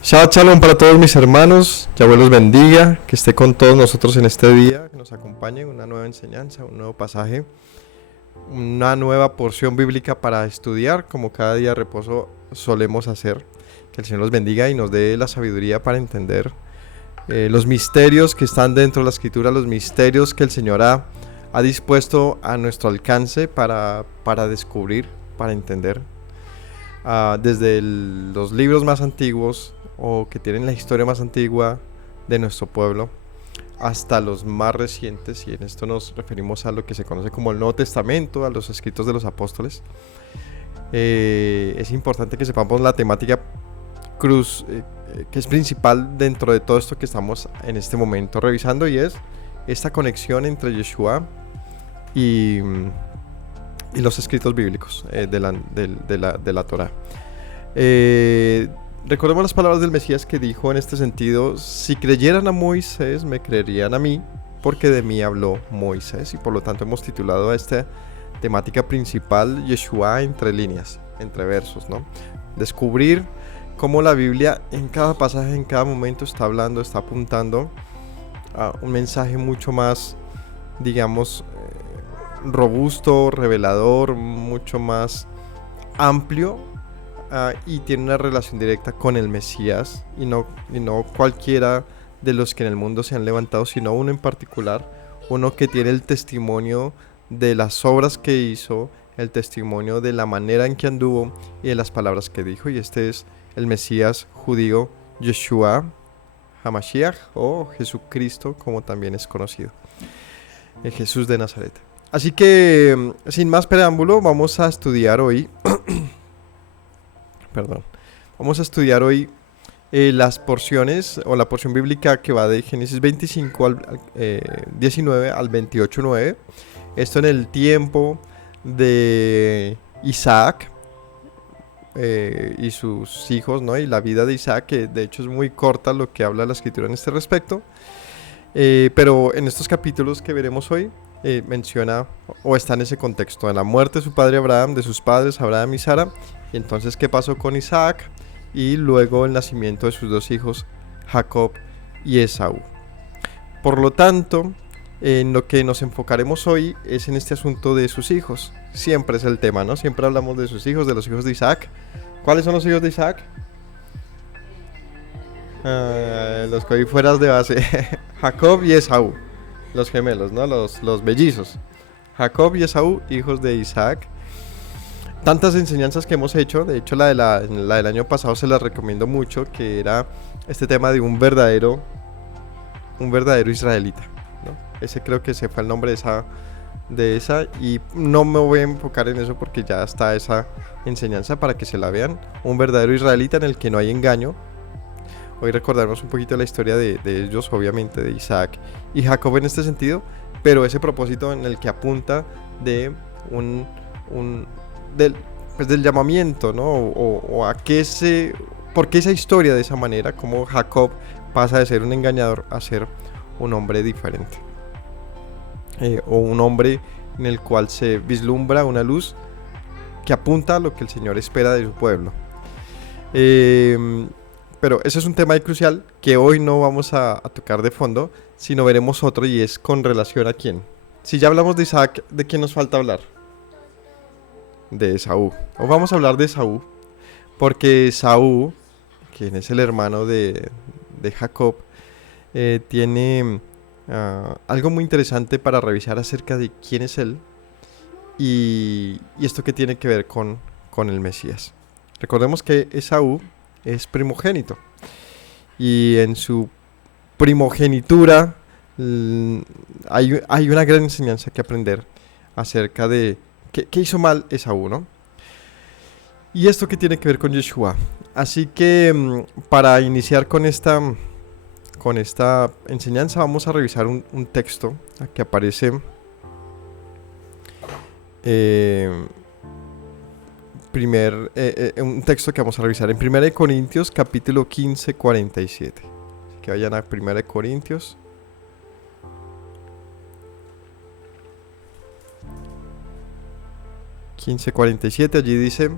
Shabbat Shalom para todos mis hermanos, Yahweh los bendiga, que esté con todos nosotros en este día, que nos acompañe en una nueva enseñanza, un nuevo pasaje, una nueva porción bíblica para estudiar, como cada día de reposo solemos hacer. Que el Señor los bendiga y nos dé la sabiduría para entender los misterios que están dentro de la Escritura, los misterios que el Señor ha dispuesto a nuestro alcance para descubrir, para entender. Desde los libros más antiguos o que tienen la historia más antigua de nuestro pueblo hasta los más recientes, y en esto nos referimos a lo que se conoce como el Nuevo Testamento, a los escritos de los apóstoles. Es importante que sepamos la temática que es principal dentro de todo esto que estamos en este momento revisando, y es esta conexión entre Yeshua y los escritos bíblicos de la Torá. Recordemos las palabras del Mesías que dijo en este sentido: si creyeran a Moisés, me creerían a mí, porque de mí habló Moisés. Y por lo tanto hemos titulado a esta temática principal Yeshua entre líneas, entre versos, ¿no? Descubrir cómo la Biblia en cada pasaje, en cada momento está hablando, está apuntando a un mensaje mucho más, digamos, robusto, revelador, mucho más amplio, y tiene una relación directa con el Mesías, y no cualquiera de los que en el mundo se han levantado, sino uno en particular, uno que tiene el testimonio de las obras que hizo, el testimonio de la manera en que anduvo y de las palabras que dijo, y este es el Mesías judío, Yeshua HaMashiach, o Jesucristo, como también es conocido, el Jesús de Nazaret. Así que, sin más preámbulo, vamos a estudiar hoy las porciones, o la porción bíblica que va de Génesis 25 al 19 al 28:9. Esto en el tiempo de Isaac y sus hijos, ¿no? Y la vida de Isaac, que de hecho es muy corta lo que habla la Escritura en este respecto. Pero en estos capítulos que veremos hoy, menciona o está en ese contexto de la muerte de su padre Abraham, de sus padres Abraham y Sara, y entonces qué pasó con Isaac, y luego el nacimiento de sus dos hijos, Jacob y Esaú. Por lo tanto, en lo que nos enfocaremos hoy es en este asunto de sus hijos. Siempre es el tema, ¿no? Siempre hablamos de sus hijos, de los hijos de Isaac. ¿Cuáles son los hijos de Isaac? Los que hoy fueras de base. Jacob y Esaú, los gemelos, ¿no? Los mellizos. Jacob y Esaú, hijos de Isaac. Tantas enseñanzas que hemos hecho. De hecho, la del año pasado se las recomiendo mucho, que era este tema de un verdadero israelita, ¿no? Ese creo que ese fue el nombre de esa, y no me voy a enfocar en eso porque ya está esa enseñanza para que se la vean. Un verdadero israelita en el que no hay engaño. Hoy recordaremos un poquito la historia de ellos, obviamente, de Isaac y Jacob en este sentido, pero ese propósito en el que apunta de del llamamiento, ¿no? O a por qué esa historia de esa manera, como Jacob pasa de ser un engañador a ser un hombre diferente, o un hombre en el cual se vislumbra una luz que apunta a lo que el Señor espera de su pueblo. Pero ese es un tema crucial que hoy no vamos a tocar de fondo, sino veremos otro, y es con relación a quién. Si ya hablamos de Isaac, ¿de quién nos falta hablar? De Esaú. O vamos a hablar de Esaú, porque Esaú, quien es el hermano de Jacob, tiene algo muy interesante para revisar acerca de quién es él, y esto que tiene que ver con el Mesías. Recordemos que Esaú es primogénito, y en su primogenitura hay una gran enseñanza que aprender acerca de qué hizo mal Esaú, ¿no? Y esto que tiene que ver con Yeshua. Así que para iniciar con esta enseñanza, vamos a revisar un texto que aparece un texto que vamos a revisar en 1 Corintios capítulo 15, 47. Así que vayan a 1 Corintios. Allí dice: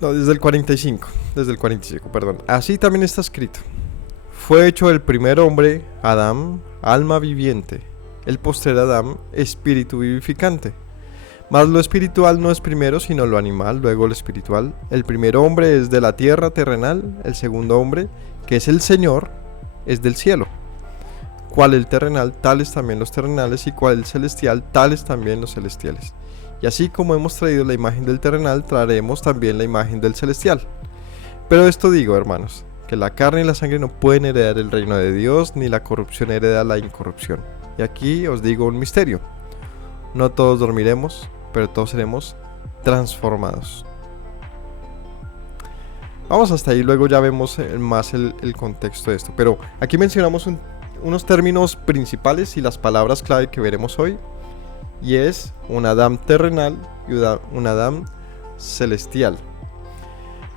no, desde el 45, perdón. Así también está escrito: fue hecho el primer hombre, Adán, alma viviente; el postrer Adán, espíritu vivificante. Mas lo espiritual no es primero, sino lo animal, luego lo espiritual. El primer hombre es de la tierra terrenal; el segundo hombre, que es el Señor, es del cielo. Cual el terrenal, tales también los terrenales; y cual el celestial, tales también los celestiales. Y así como hemos traído la imagen del terrenal, traeremos también la imagen del celestial. Pero esto digo, hermanos, que la carne y la sangre no pueden heredar el reino de Dios, ni la corrupción hereda la incorrupción. Y aquí os digo un misterio: no todos dormiremos, pero todos seremos transformados. Vamos hasta ahí, luego ya vemos más el contexto de esto. Pero aquí mencionamos unos términos principales y las palabras clave que veremos hoy. Y es un Adán terrenal y un Adán celestial.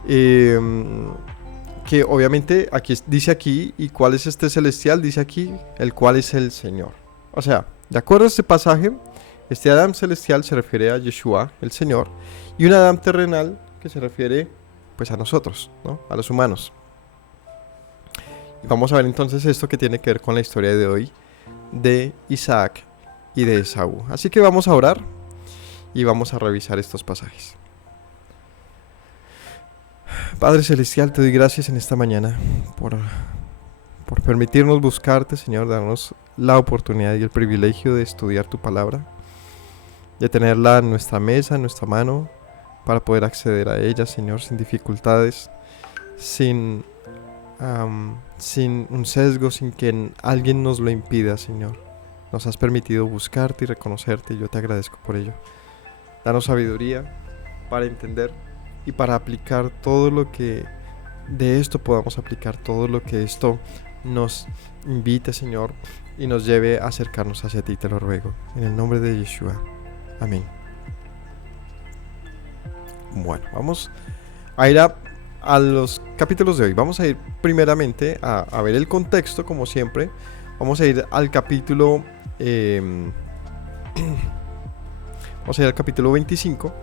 Que obviamente dice aquí, ¿y cuál es este celestial? Dice aquí, el cual es el Señor. O sea, de acuerdo a este pasaje, este Adán celestial se refiere a Yeshua, el Señor, y un Adán terrenal que se refiere pues a nosotros, ¿no? A los humanos. Y vamos a ver entonces esto que tiene que ver con la historia de hoy de Isaac y de Esaú. Así que vamos a orar y vamos a revisar estos pasajes. Padre Celestial, te doy gracias en esta mañana por permitirnos buscarte, Señor, darnos la oportunidad y el privilegio de estudiar tu palabra, de tenerla en nuestra mesa, en nuestra mano, para poder acceder a ella, Señor, sin dificultades, sin un sesgo, sin que alguien nos lo impida, Señor. Nos has permitido buscarte y reconocerte, y yo te agradezco por ello. Danos sabiduría para entender y para aplicar todo lo que de esto podamos aplicar, todo lo que esto nos invite, Señor, y nos lleve a acercarnos hacia ti, te lo ruego. En el nombre de Yeshua. Amén. Bueno, vamos a ir a los capítulos de hoy. Vamos a ir primeramente a ver el contexto, como siempre. Vamos a ir al capítulo... vamos a ir al capítulo 25.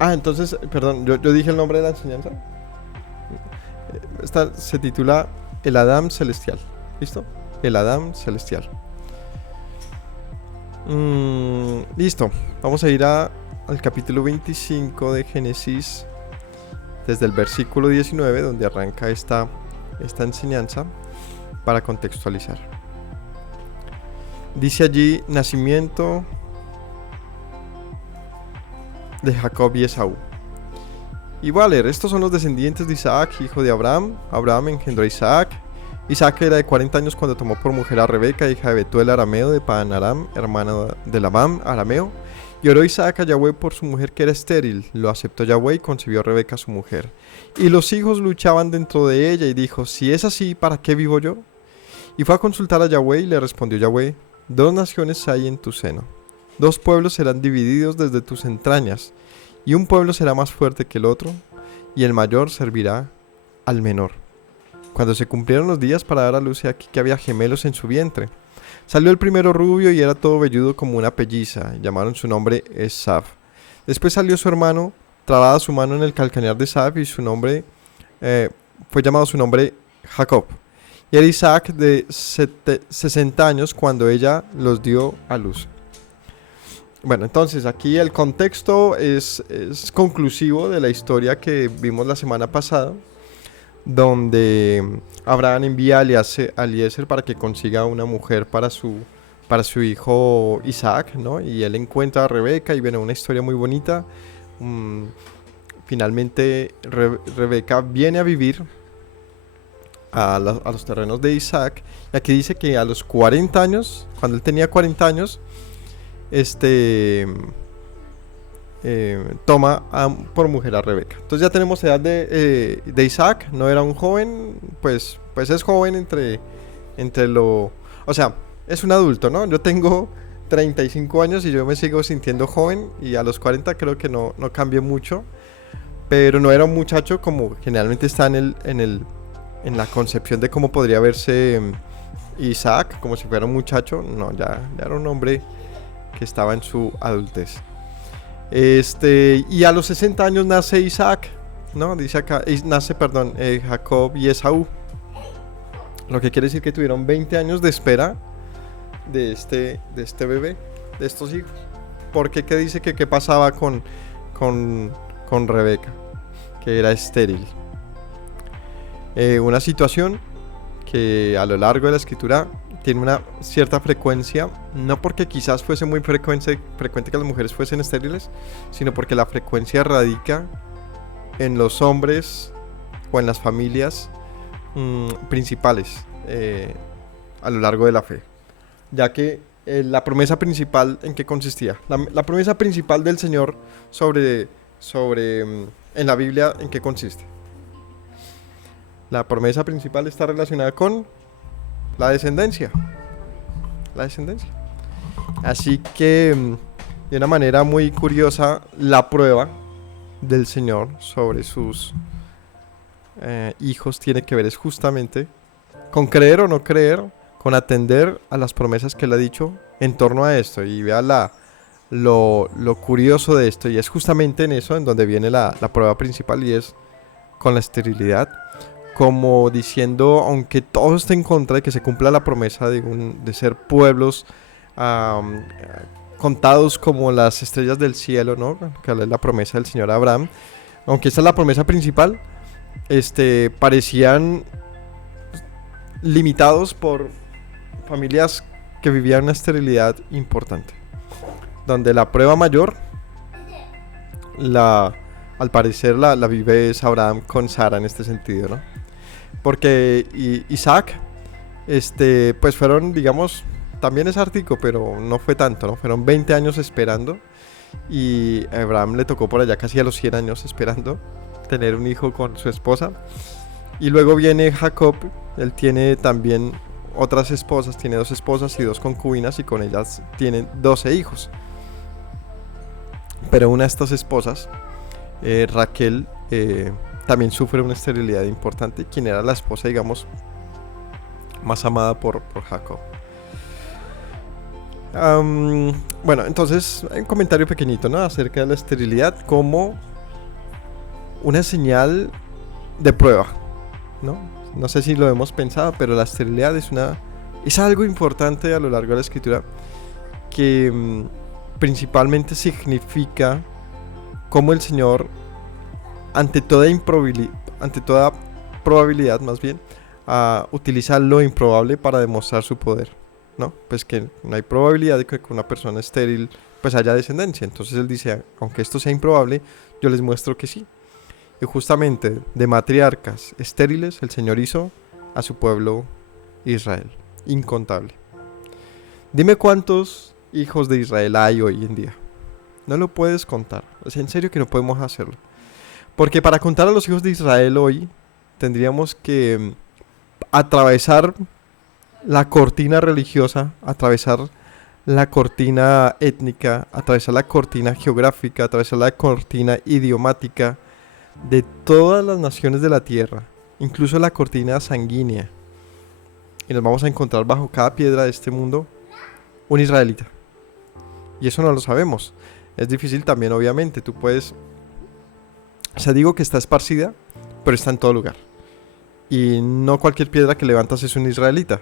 Entonces, perdón, yo dije el nombre de la enseñanza. Esta se titula El Adán Celestial. ¿Listo? El Adán Celestial. Listo. Vamos a ir al capítulo 25 de Génesis, desde el versículo 19, donde arranca esta enseñanza, para contextualizar. Dice allí: nacimiento de Jacob y Esaú. Y voy a leer: estos son los descendientes de Isaac, hijo de Abraham. Abraham engendró a Isaac. Isaac era de 40 años cuando tomó por mujer a Rebeca, hija de Betuel arameo de Padan Aram, hermana de Labán arameo. Y oró Isaac a Yahweh por su mujer, que era estéril. Lo aceptó Yahweh y concibió a Rebeca su mujer. Y los hijos luchaban dentro de ella, y dijo: si es así, ¿para qué vivo yo? Y fue a consultar a Yahweh, y le respondió Yahweh: 2 naciones hay en tu seno, 2 pueblos serán divididos desde tus entrañas, y un pueblo será más fuerte que el otro, y el mayor servirá al menor. Cuando se cumplieron los días para dar a luz, aquí que había gemelos en su vientre. Salió el primero rubio y era todo velludo como una pelliza, y llamaron su nombre Esaf. Después salió su hermano, trabada su mano en el calcañar de Esaf, y su nombre fue llamado su nombre Jacob. Y era Isaac de 60 años cuando ella los dio a luz. Bueno, entonces aquí el contexto es conclusivo de la historia que vimos la semana pasada, donde Abraham envía a Eliezer para que consiga una mujer para su hijo Isaac, ¿no? Y él encuentra a Rebeca, y viene una historia muy bonita. Finalmente Rebeca viene a vivir a los terrenos de Isaac, y aquí dice que a los 40 años, cuando él tenía 40 años, toma por mujer a Rebeca. Entonces ya tenemos edad de Isaac, no era un joven, pues es joven entre lo... O sea, es un adulto, ¿no? Yo tengo 35 años y yo me sigo sintiendo joven y a los 40 creo que no cambié mucho, pero no era un muchacho como generalmente está en la concepción de cómo podría verse Isaac, como si fuera un muchacho. No, ya era un hombre que estaba en su adultez. Y a los 60 años nace Isaac, ¿no? Dice acá, Jacob y Esaú. Lo que quiere decir que tuvieron 20 años de espera de este bebé, de estos hijos. Porque ¿qué dice que qué pasaba con Rebeca? Que era estéril. Una situación que a lo largo de la escritura tiene una cierta frecuencia, no porque quizás fuese muy frecuente que las mujeres fuesen estériles, sino porque la frecuencia radica en los hombres o en las familias principales a lo largo de la fe, ya que la promesa principal, ¿en qué consistía? La promesa principal del Señor en la Biblia, ¿en qué consiste? La promesa principal está relacionada con la descendencia. Así que, de una manera muy curiosa, la prueba del Señor sobre sus hijos tiene que ver es justamente con creer o no creer, con atender a las promesas que Él ha dicho en torno a esto. Y vea lo curioso de esto, y es justamente en eso en donde viene la prueba principal, y es con la esterilidad. Como diciendo, aunque todo esté en contra de que se cumpla la promesa de ser pueblos contados como las estrellas del cielo, ¿no? Que es la promesa del Señor a Abraham. Aunque esa es la promesa principal, parecían limitados por familias que vivían una esterilidad importante. Donde la prueba mayor, al parecer la vive es Abraham con Sara en este sentido, ¿no? Porque Isaac, pues fueron, digamos, también es ártico, pero no fue tanto, ¿no? Fueron 20 años esperando, y a Abraham le tocó por allá casi a los 100 años esperando tener un hijo con su esposa. Y luego viene Jacob, él tiene también otras esposas, tiene 2 esposas y 2 concubinas, y con ellas tienen 12 hijos. Pero una de estas esposas, Raquel, también sufre una esterilidad importante, quien era la esposa, digamos, más amada por Jacob. Bueno, entonces hay un comentario pequeñito, ¿no? Acerca de la esterilidad como una señal de prueba, ¿no? No sé si lo hemos pensado, pero la esterilidad es algo importante a lo largo de la escritura, que principalmente significa cómo el Señor, ante toda probabilidad más bien, utiliza lo improbable para demostrar su poder, ¿no? Pues que no hay probabilidad de que con una persona estéril pues haya descendencia. Entonces Él dice, aunque esto sea improbable, yo les muestro que sí. Y justamente de matriarcas estériles el Señor hizo a su pueblo Israel, incontable. Dime cuántos hijos de Israel hay hoy en día. No lo puedes contar. O sea, en serio que no podemos hacerlo. Porque para contar a los hijos de Israel hoy, tendríamos que atravesar la cortina religiosa, atravesar la cortina étnica, atravesar la cortina geográfica, atravesar la cortina idiomática de todas las naciones de la tierra, incluso la cortina sanguínea. Y nos vamos a encontrar bajo cada piedra de este mundo un israelita. Y eso no lo sabemos. Es difícil también, obviamente. Tú puedes... O sea, digo que está esparcida, pero está en todo lugar. Y no cualquier piedra que levantas es un israelita.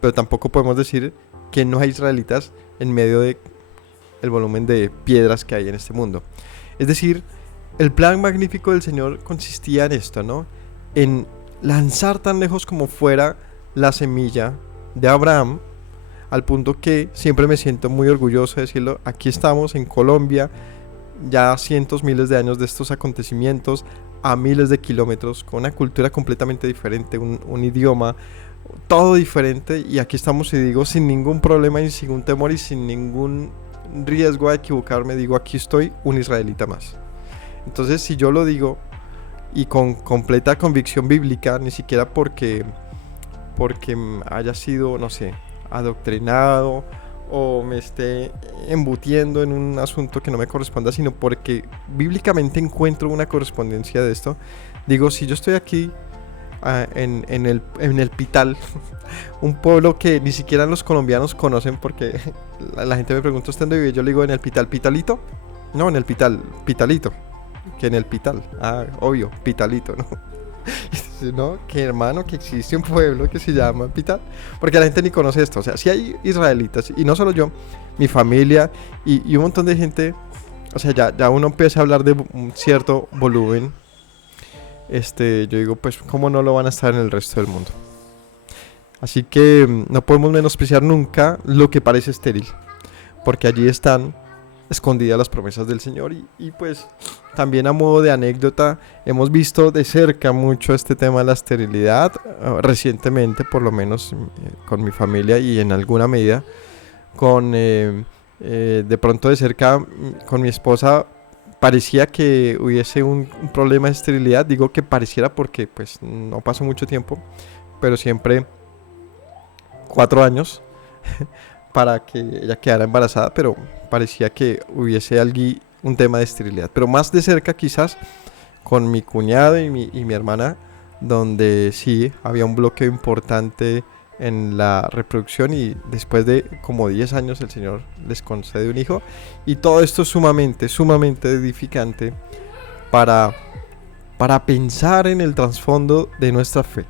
Pero tampoco podemos decir que no hay israelitas en medio de el volumen de piedras que hay en este mundo. Es decir, el plan magnífico del Señor consistía en esto, ¿no? En lanzar tan lejos como fuera la semilla de Abraham, al punto que siempre me siento muy orgulloso de decirlo. Aquí estamos en Colombia, ya cientos, miles de años de estos acontecimientos, a miles de kilómetros, con una cultura completamente diferente, un idioma, todo diferente, y aquí estamos, y digo, sin ningún problema y sin ningún temor y sin riesgo a equivocarme, digo, aquí estoy, un israelita más. Entonces, si yo lo digo y con completa convicción bíblica, ni siquiera porque haya sido, no sé, adoctrinado o me esté embutiendo en un asunto que no me corresponda, sino porque bíblicamente encuentro una correspondencia de esto, digo, si yo estoy aquí en el Pital, un pueblo que ni siquiera los colombianos conocen, porque la gente me pregunta ¿usted dónde vive? Yo le digo en el Pital. ¿Pitalito? No, en el Pital, Pitalito, que en el Pital, obvio, Pitalito, ¿no? ¿No? Que hermano, que existe un pueblo que se llama Pital, porque la gente ni conoce esto. O sea, si hay israelitas, y no solo yo, mi familia y un montón de gente. O sea, ya uno empieza a hablar de un cierto volumen. Yo digo, pues, ¿cómo no lo van a estar en el resto del mundo? Así que no podemos menospreciar nunca lo que parece estéril, porque allí están escondidas las promesas del Señor. Y pues también a modo de anécdota, hemos visto de cerca mucho este tema de la esterilidad recientemente, por lo menos con mi familia y en alguna medida con de pronto de cerca con mi esposa. Parecía que hubiese un problema de esterilidad. Digo que pareciera porque pues no pasó mucho tiempo, pero siempre 4 años para que ella quedara embarazada, pero parecía que hubiese un tema de esterilidad. Pero más de cerca quizás con mi cuñado y mi hermana, donde sí había un bloqueo importante en la reproducción, y después de como 10 años el Señor les concede un hijo. Y todo esto es sumamente edificante para pensar en el trasfondo de nuestra fe,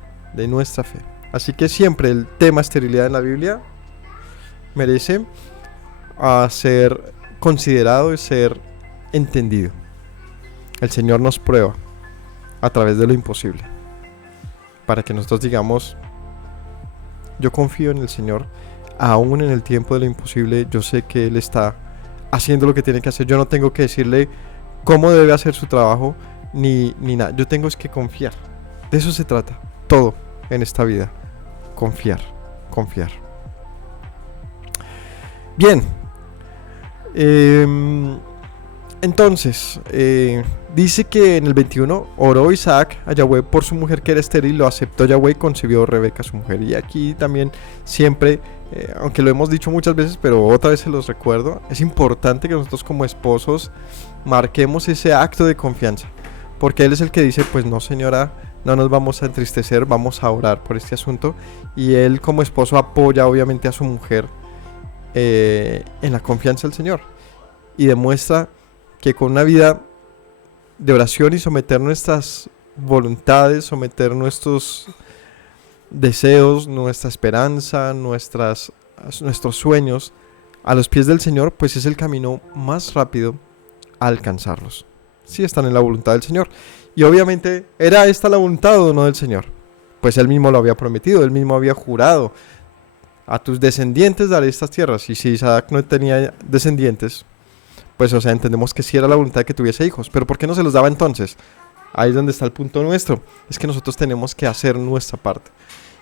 Así que siempre el tema esterilidad en la Biblia merece ser considerado y ser entendido. El Señor nos prueba a través de lo imposible, para que nosotros digamos, yo confío en el Señor, aún en el tiempo de lo imposible. Yo sé que Él está haciendo lo que tiene que hacer. Yo no tengo que decirle cómo debe hacer su trabajo, ni nada. Yo tengo es que confiar. De eso se trata todo en esta vida. Confiar. Bien. Entonces, dice que en el 21 oró Isaac a Yahweh por su mujer que era estéril, lo aceptó Yahweh y concibió Rebeca su mujer. Y aquí también siempre, aunque lo hemos dicho muchas veces, pero otra vez se los recuerdo, es importante que nosotros como esposos marquemos ese acto de confianza, porque él es el que dice, pues no señora, no nos vamos a entristecer, vamos a orar por este asunto. Y él como esposo apoya obviamente a su mujer en la confianza del Señor, y demuestra que con una vida de oración y someter nuestras voluntades, someter nuestros deseos, nuestra esperanza, nuestros sueños a los pies del Señor, pues es el camino más rápido a alcanzarlos, si están en la voluntad del Señor. Y obviamente, ¿era esta la voluntad o no del Señor? Pues Él mismo lo había prometido, Él mismo había jurado, a tus descendientes daré estas tierras. Y si Isaac no tenía descendientes, pues o sea, entendemos que sí era la voluntad de que tuviese hijos. Pero ¿por qué no se los daba entonces? Ahí es donde está el punto nuestro. Es que nosotros tenemos que hacer nuestra parte.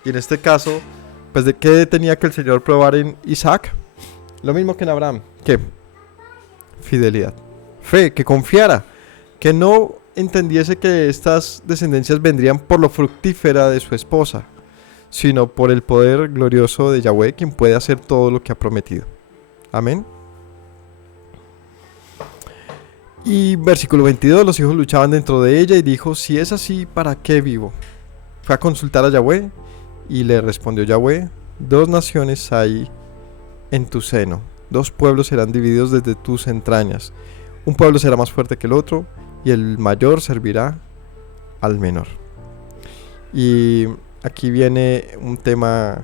Y en este caso, pues ¿de qué tenía que el Señor probar en Isaac? Lo mismo que en Abraham. ¿Qué? Fidelidad. Fe, que confiara. Que no entendiese que estas descendencias vendrían por lo fructífera de su esposa, sino por el poder glorioso de Yahweh, quien puede hacer todo lo que ha prometido. Amén. Y versículo 22, los hijos luchaban dentro de ella y dijo, si es así, ¿para qué vivo? Fue a consultar a Yahweh y le respondió Yahweh, 2 naciones hay en tu seno, 2 pueblos serán divididos desde tus entrañas, un pueblo será más fuerte que el otro y el mayor servirá al menor. Y aquí viene un tema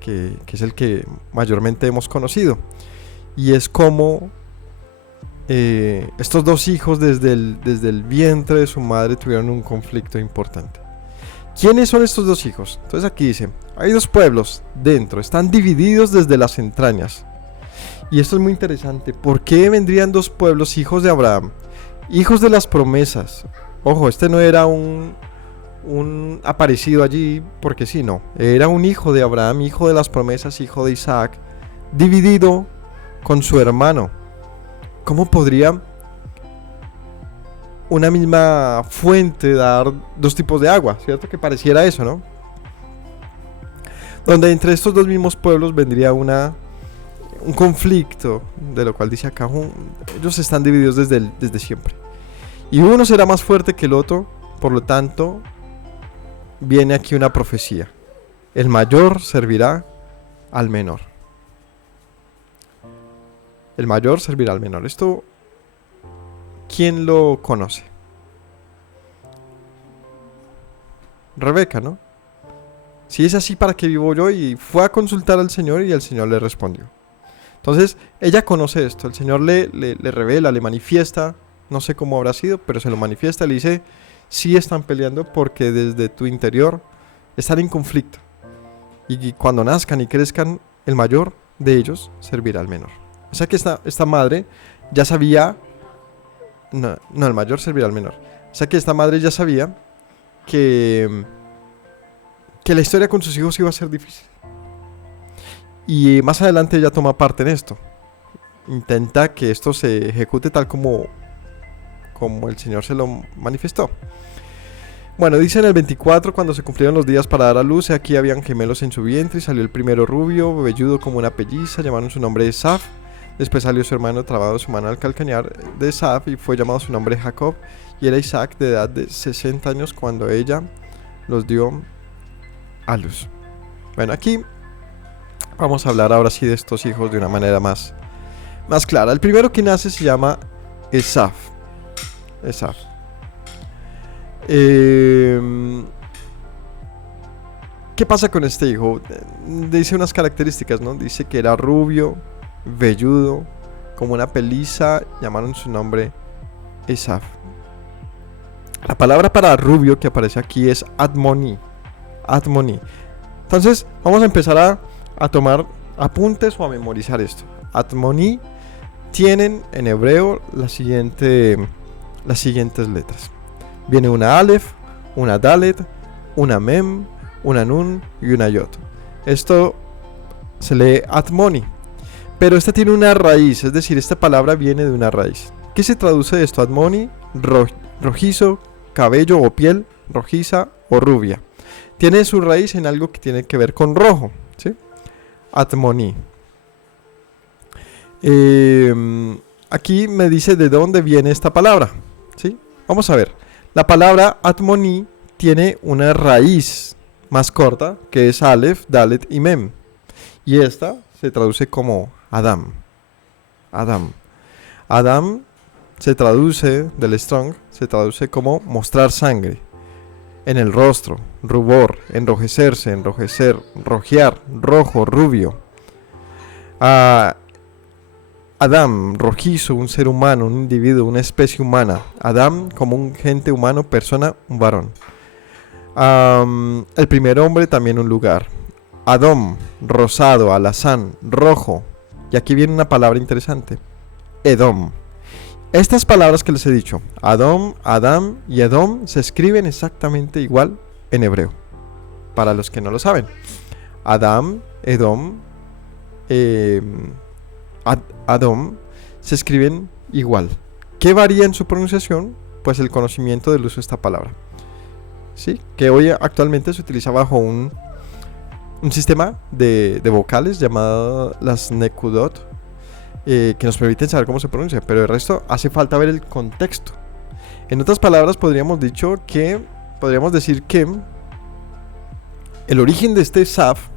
que es el que mayormente hemos conocido, y es cómo estos 2 hijos desde el vientre de su madre tuvieron un conflicto importante. ¿Quiénes son estos 2 hijos? Entonces aquí dice, hay 2 pueblos dentro, están divididos desde las entrañas. Y esto es muy interesante. ¿Por qué vendrían 2 pueblos, hijos de Abraham, hijos de las promesas? Ojo, este no era un aparecido allí porque sí, no. Era un hijo de Abraham, hijo de las promesas, hijo de Isaac, dividido con su hermano ¿cómo podría una misma fuente dar dos tipos de agua? ¿Cierto? Que pareciera eso, ¿no? Donde entre estos dos mismos pueblos vendría un conflicto, de lo cual dice acá, ellos están divididos desde siempre. Y uno será más fuerte que el otro, por lo tanto, viene aquí una profecía. El mayor servirá al menor. El mayor servirá al menor. Esto, ¿quién lo conoce? Rebeca, ¿no? Si es así, ¿para qué vivo yo? Y fue a consultar al Señor y el Señor le respondió. Entonces, ella conoce esto. El Señor le revela, le manifiesta. No sé cómo habrá sido, pero se lo manifiesta. Le dice, sí están peleando porque desde tu interior están en conflicto. Y cuando nazcan y crezcan, el mayor de ellos servirá al menor. O sea que esta madre ya sabía... No, el mayor servirá al menor. O sea que esta madre ya sabía que la historia con sus hijos iba a ser difícil. Y más adelante ella toma parte en esto. Intenta que esto se ejecute tal como el Señor se lo manifestó. Bueno, dice en el 24, cuando se cumplieron los días para dar a luz, aquí habían gemelos en su vientre, y salió el primero rubio, velludo como una pelliza, llamaron su nombre Esaf. Después salió su hermano trabado su mano al calcañar de Esaf, y fue llamado su nombre Jacob, y era Isaac de edad de 60 años cuando ella los dio a luz. Bueno, aquí vamos a hablar ahora sí de estos hijos de una manera más clara. El primero que nace se llama Esaf. ¿Qué pasa con este hijo? Dice unas características, ¿no? Dice que era rubio, velludo, como una peliza. Llamaron su nombre Esaf. La palabra para rubio que aparece aquí es Admoni. Entonces vamos a empezar a tomar apuntes o a memorizar esto. Admoni tienen en hebreo las siguientes letras. Viene una Aleph, una Dalet, una Mem, una Nun y una Yod. Esto se lee Admoni. Pero esta tiene una raíz, es decir, esta palabra viene de una raíz. ¿Qué se traduce de esto? Admoni, rojizo, cabello o piel, rojiza o rubia. Tiene su raíz en algo que tiene que ver con rojo, ¿sí? Admoni. Aquí me dice de dónde viene esta palabra, ¿sí? Vamos a ver. La palabra Admoni tiene una raíz más corta que es Aleph, Dalet y Mem. Y esta se traduce como Adam. Adam se traduce del Strong, se traduce como mostrar sangre en el rostro, rubor, enrojecerse, enrojecer, rojear, rojo, rubio. Adam, rojizo, un ser humano, un individuo, una especie humana. Adam como un gente humano, persona, un varón. El primer hombre, también un lugar. Adom, rosado, alazán, rojo. Y aquí viene una palabra interesante. Edom. Estas palabras que les he dicho, Adom, Adam y Edom, se escriben exactamente igual en hebreo. Para los que no lo saben. Adam, Edom, Adom se escriben igual. ¿Qué varía en su pronunciación? Pues el conocimiento del uso de esta palabra, ¿sí? Que hoy actualmente se utiliza bajo un sistema de vocales llamado las Nekudot, que nos permiten saber cómo se pronuncia, pero el resto hace falta ver el contexto. En otras palabras, podríamos decir que el origen de este Saf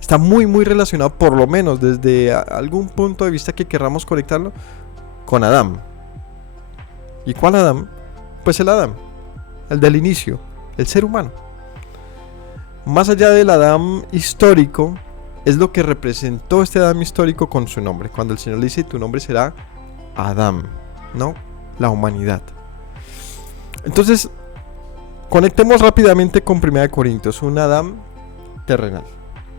está muy relacionado, por lo menos desde algún punto de vista que querramos conectarlo, con Adam. ¿Y cuál Adam? Pues el Adam, el del inicio, el ser humano. Más allá del Adam histórico, es lo que representó este Adam histórico con su nombre. Cuando el Señor le dice, tu nombre será Adam, ¿no? La humanidad. Entonces, conectemos rápidamente con 1 Corintios, un Adam terrenal.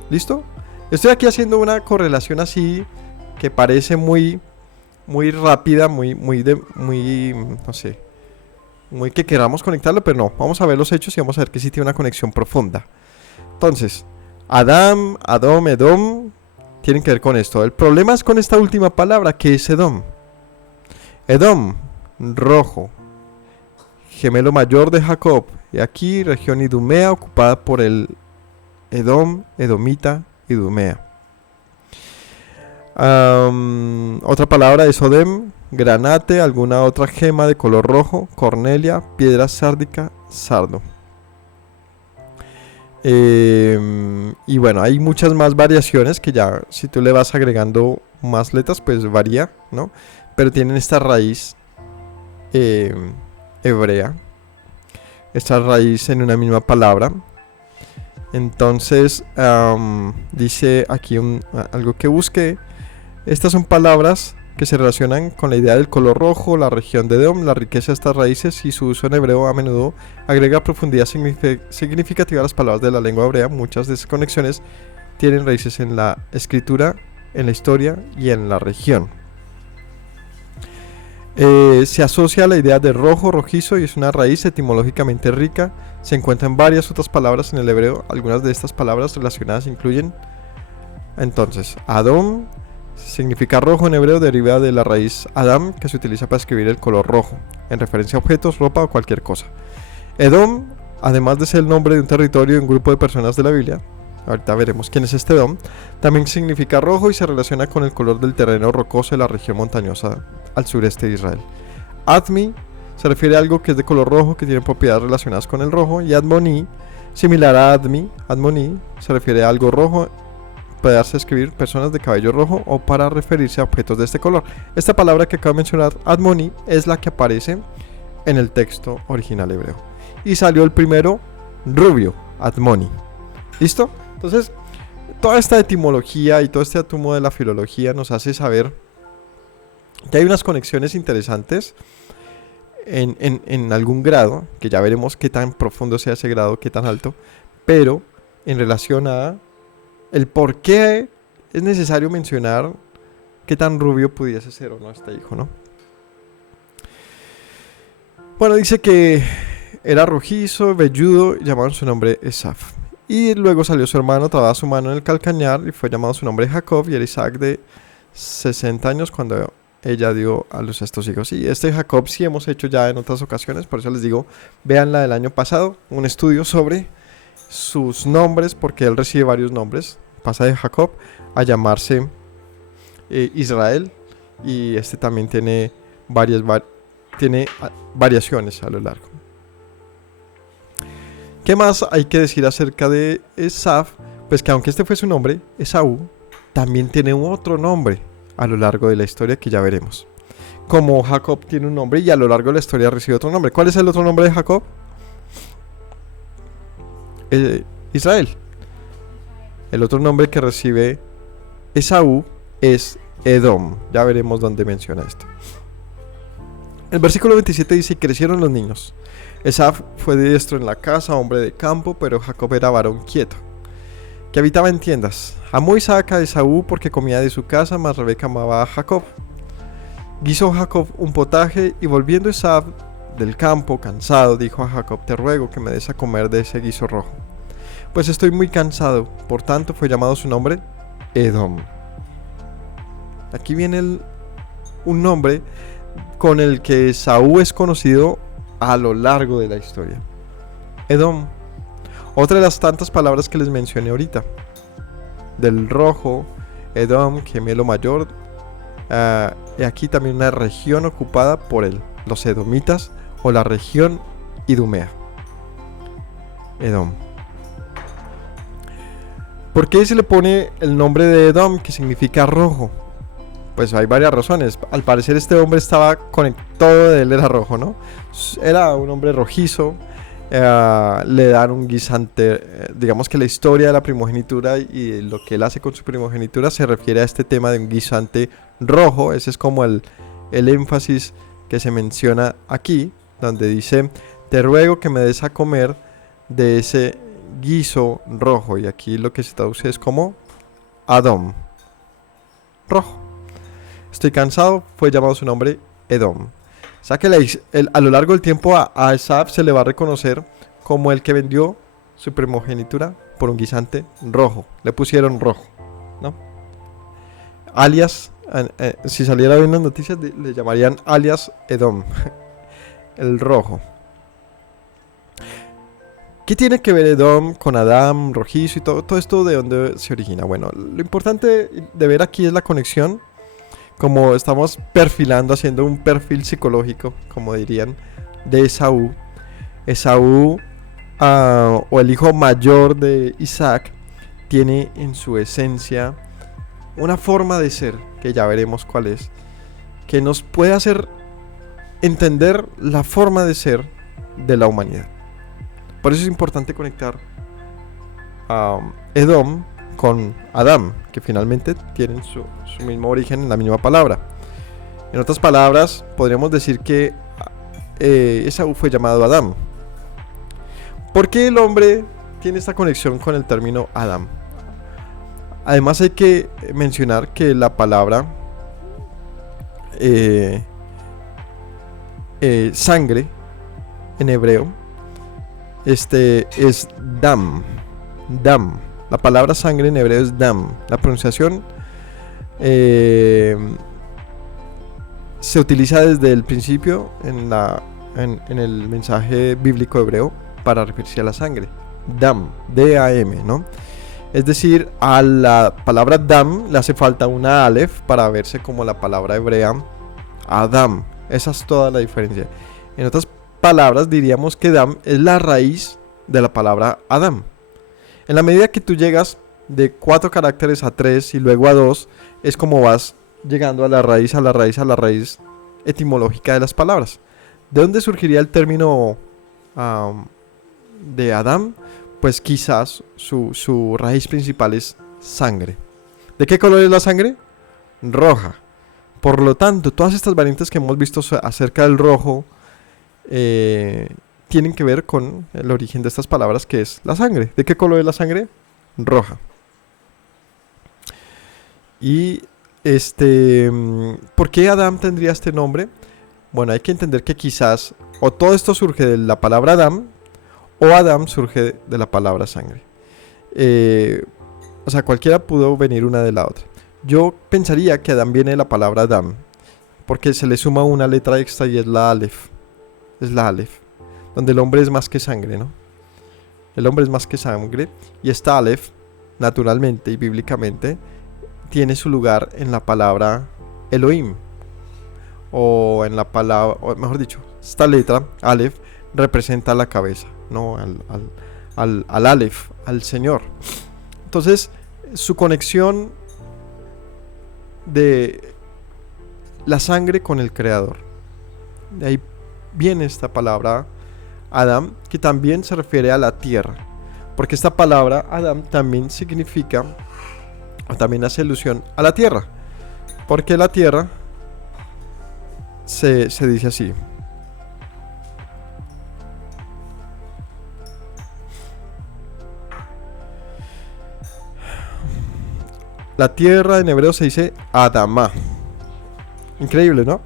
¿Listo? Estoy aquí haciendo una correlación así que parece muy rápida, muy no sé, muy que queramos conectarlo, pero no. Vamos a ver los hechos y vamos a ver que sí tiene una conexión profunda. Entonces, Adam, Adom, Edom tienen que ver con esto. El problema es con esta última palabra, que es Edom. Edom, rojo, gemelo mayor de Jacob. Y aquí región idumea ocupada por el Edom, edomita, idumea. Otra palabra es Odem, granate, alguna otra gema de color rojo, cornelia, piedra sárdica, sardo. Y bueno, hay muchas más variaciones que ya si tú le vas agregando más letras pues varía, ¿no? Pero tienen esta raíz hebrea, esta raíz en una misma palabra. Entonces dice aquí algo que busqué. Estas son palabras que se relacionan con la idea del color rojo, la región de Edom, la riqueza de estas raíces y su uso en hebreo a menudo agrega profundidad significativa a las palabras de la lengua hebrea. Muchas de esas conexiones tienen raíces en la escritura, en la historia y en la región. Se asocia a la idea de rojo, rojizo y es una raíz etimológicamente rica. Se encuentran varias otras palabras en el hebreo. Algunas de estas palabras relacionadas incluyen entonces Adom, significa rojo en hebreo, deriva de la raíz Adam, que se utiliza para escribir el color rojo, en referencia a objetos, ropa o cualquier cosa. Edom, además de ser el nombre de un territorio y un grupo de personas de la Biblia, ahorita veremos quién es este Edom, también significa rojo y se relaciona con el color del terreno rocoso de la región montañosa al sureste de Israel. Admi se refiere a algo que es de color rojo, que tiene propiedades relacionadas con el rojo, y Admoni, similar a Admoni, se refiere a algo rojo. Puede darse a escribir personas de cabello rojo o para referirse a objetos de este color. Esta palabra que acabo de mencionar, Admoni, es la que aparece en el texto original hebreo. Y salió el primero rubio, Admoni. ¿Listo? Entonces, toda esta etimología y todo este atumo de la filología nos hace saber que hay unas conexiones interesantes en algún grado, que ya veremos qué tan profundo sea ese grado, qué tan alto, pero en relación a el por qué es necesario mencionar qué tan rubio pudiese ser o no este hijo, ¿no? Bueno, dice que era rojizo, velludo, y llamaron su nombre Esaf. Y luego salió su hermano, trababa su mano en el calcañar y fue llamado su nombre Jacob, y era Isaac de 60 años cuando ella dio a luz a estos hijos. Y este Jacob sí hemos hecho ya en otras ocasiones, por eso les digo, vean la del año pasado, un estudio sobre sus nombres, porque él recibe varios nombres, pasa de Jacob a llamarse Israel, y este también tiene variaciones a lo largo. ¿Qué más hay que decir acerca de Esaf? Pues que aunque este fue su nombre, Esaú, también tiene otro nombre a lo largo de la historia que ya veremos. Como Jacob tiene un nombre y a lo largo de la historia recibe otro nombre. ¿Cuál es el otro nombre de Jacob? Israel. El otro nombre que recibe Esaú es Edom. Ya veremos dónde menciona esto. El versículo 27 dice: y crecieron los niños. Esaf fue diestro en la casa, hombre de campo, pero Jacob era varón quieto, que habitaba en tiendas. Amó Isaac a Esaú porque comía de su casa, mas Rebeca amaba a Jacob. Guisó Jacob un potaje, y volviendo Esaf del campo, cansado, dijo a Jacob: te ruego que me des a comer de ese guiso rojo, pues estoy muy cansado. Por tanto fue llamado su nombre Edom. Aquí viene un nombre con el que Esaú es conocido a lo largo de la historia. Edom. Otra de las tantas palabras que les mencioné ahorita. Del rojo, Edom, gemelo mayor. Y aquí también una región ocupada por los edomitas o la región idumea. Edom. ¿Por qué se le pone el nombre de Edom, que significa rojo? Pues hay varias razones. Al parecer este hombre estaba todo de él era rojo, ¿no? Era un hombre rojizo. Le dan un guisante. Digamos que la historia de la primogenitura y lo que él hace con su primogenitura se refiere a este tema de un guisante rojo. Ese es como el énfasis que se menciona aquí, donde dice: te ruego que me des a comer de ese guiso rojo. Y aquí lo que se traduce es como Adom, rojo. Estoy cansado, fue llamado su nombre Edom. O sea que a lo largo del tiempo a Esaf se le va a reconocer como el que vendió su primogenitura por un guisante rojo. Le pusieron rojo, ¿no? alias, si saliera bien las noticias, le llamarían alias Edom, el rojo. ¿Qué tiene que ver Edom con Adán, rojizo y todo esto de dónde se origina? Bueno, lo importante de ver aquí es la conexión, como estamos perfilando, haciendo un perfil psicológico, como dirían, de Esaú. Esaú, o el hijo mayor de Isaac, tiene en su esencia una forma de ser, que ya veremos cuál es, que nos puede hacer entender la forma de ser de la humanidad. Por eso es importante conectar a Edom con Adán, que finalmente tienen su mismo origen en la misma palabra. En otras palabras, podríamos decir que Esaú fue llamado Adán. ¿Por qué el hombre tiene esta conexión con el término Adán? Además hay que mencionar que la palabra sangre en hebreo es dam. Dam. La palabra sangre en hebreo es dam. La pronunciación se utiliza desde el principio en el mensaje bíblico hebreo para referirse a la sangre. Dam, D-A-M, ¿no? Es decir, a la palabra dam le hace falta una alef para verse como la palabra hebrea Adam. Esa es toda la diferencia. En otras palabras, diríamos que dam es la raíz de la palabra Adam. En la medida que tú llegas de 4 caracteres a 3 y luego a 2, es como vas llegando a la raíz etimológica de las palabras. ¿De dónde surgiría el término de Adam? Pues quizás su raíz principal es sangre. ¿De qué color es la sangre? Roja. Por lo tanto, todas estas variantes que hemos visto acerca del rojo tienen que ver con el origen de estas palabras, que es la sangre. ¿De qué color es la sangre? Roja. Y ¿por qué Adán tendría este nombre? Bueno, hay que entender que quizás o todo esto surge de la palabra Adán, o Adán surge de la palabra sangre. O sea, cualquiera pudo venir una de la otra. Yo pensaría que Adán viene de la palabra Adán, porque se le suma una letra extra y es la Aleph. Es la Aleph, donde el hombre es más que sangre, ¿no? El hombre es más que sangre, y esta Aleph, naturalmente y bíblicamente, tiene su lugar en la palabra Elohim, o en la palabra, o mejor dicho, esta letra, Aleph, representa la cabeza, ¿no? Al Aleph, al Señor. Entonces, su conexión de la sangre con el Creador. De ahí viene esta palabra Adam, que también se refiere a la tierra, porque esta palabra Adam también significa, o también hace alusión a la tierra, porque la tierra se dice así. La tierra en hebreo se dice Adamá. Increíble, ¿no?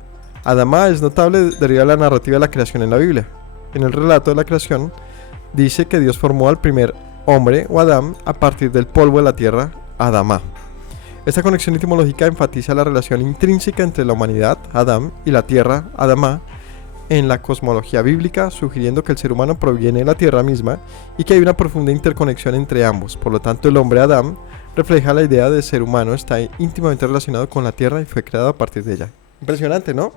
Adamá es notable debido a la narrativa de la creación en la Biblia. En el relato de la creación dice que Dios formó al primer hombre, o Adán, a partir del polvo de la tierra, Adamá. Esta conexión etimológica enfatiza la relación intrínseca entre la humanidad, Adán, y la tierra, Adamá, en la cosmología bíblica, sugiriendo que el ser humano proviene de la tierra misma y que hay una profunda interconexión entre ambos. Por lo tanto, el hombre Adán refleja la idea de ser humano, está íntimamente relacionado con la tierra y fue creado a partir de ella. Impresionante, ¿no?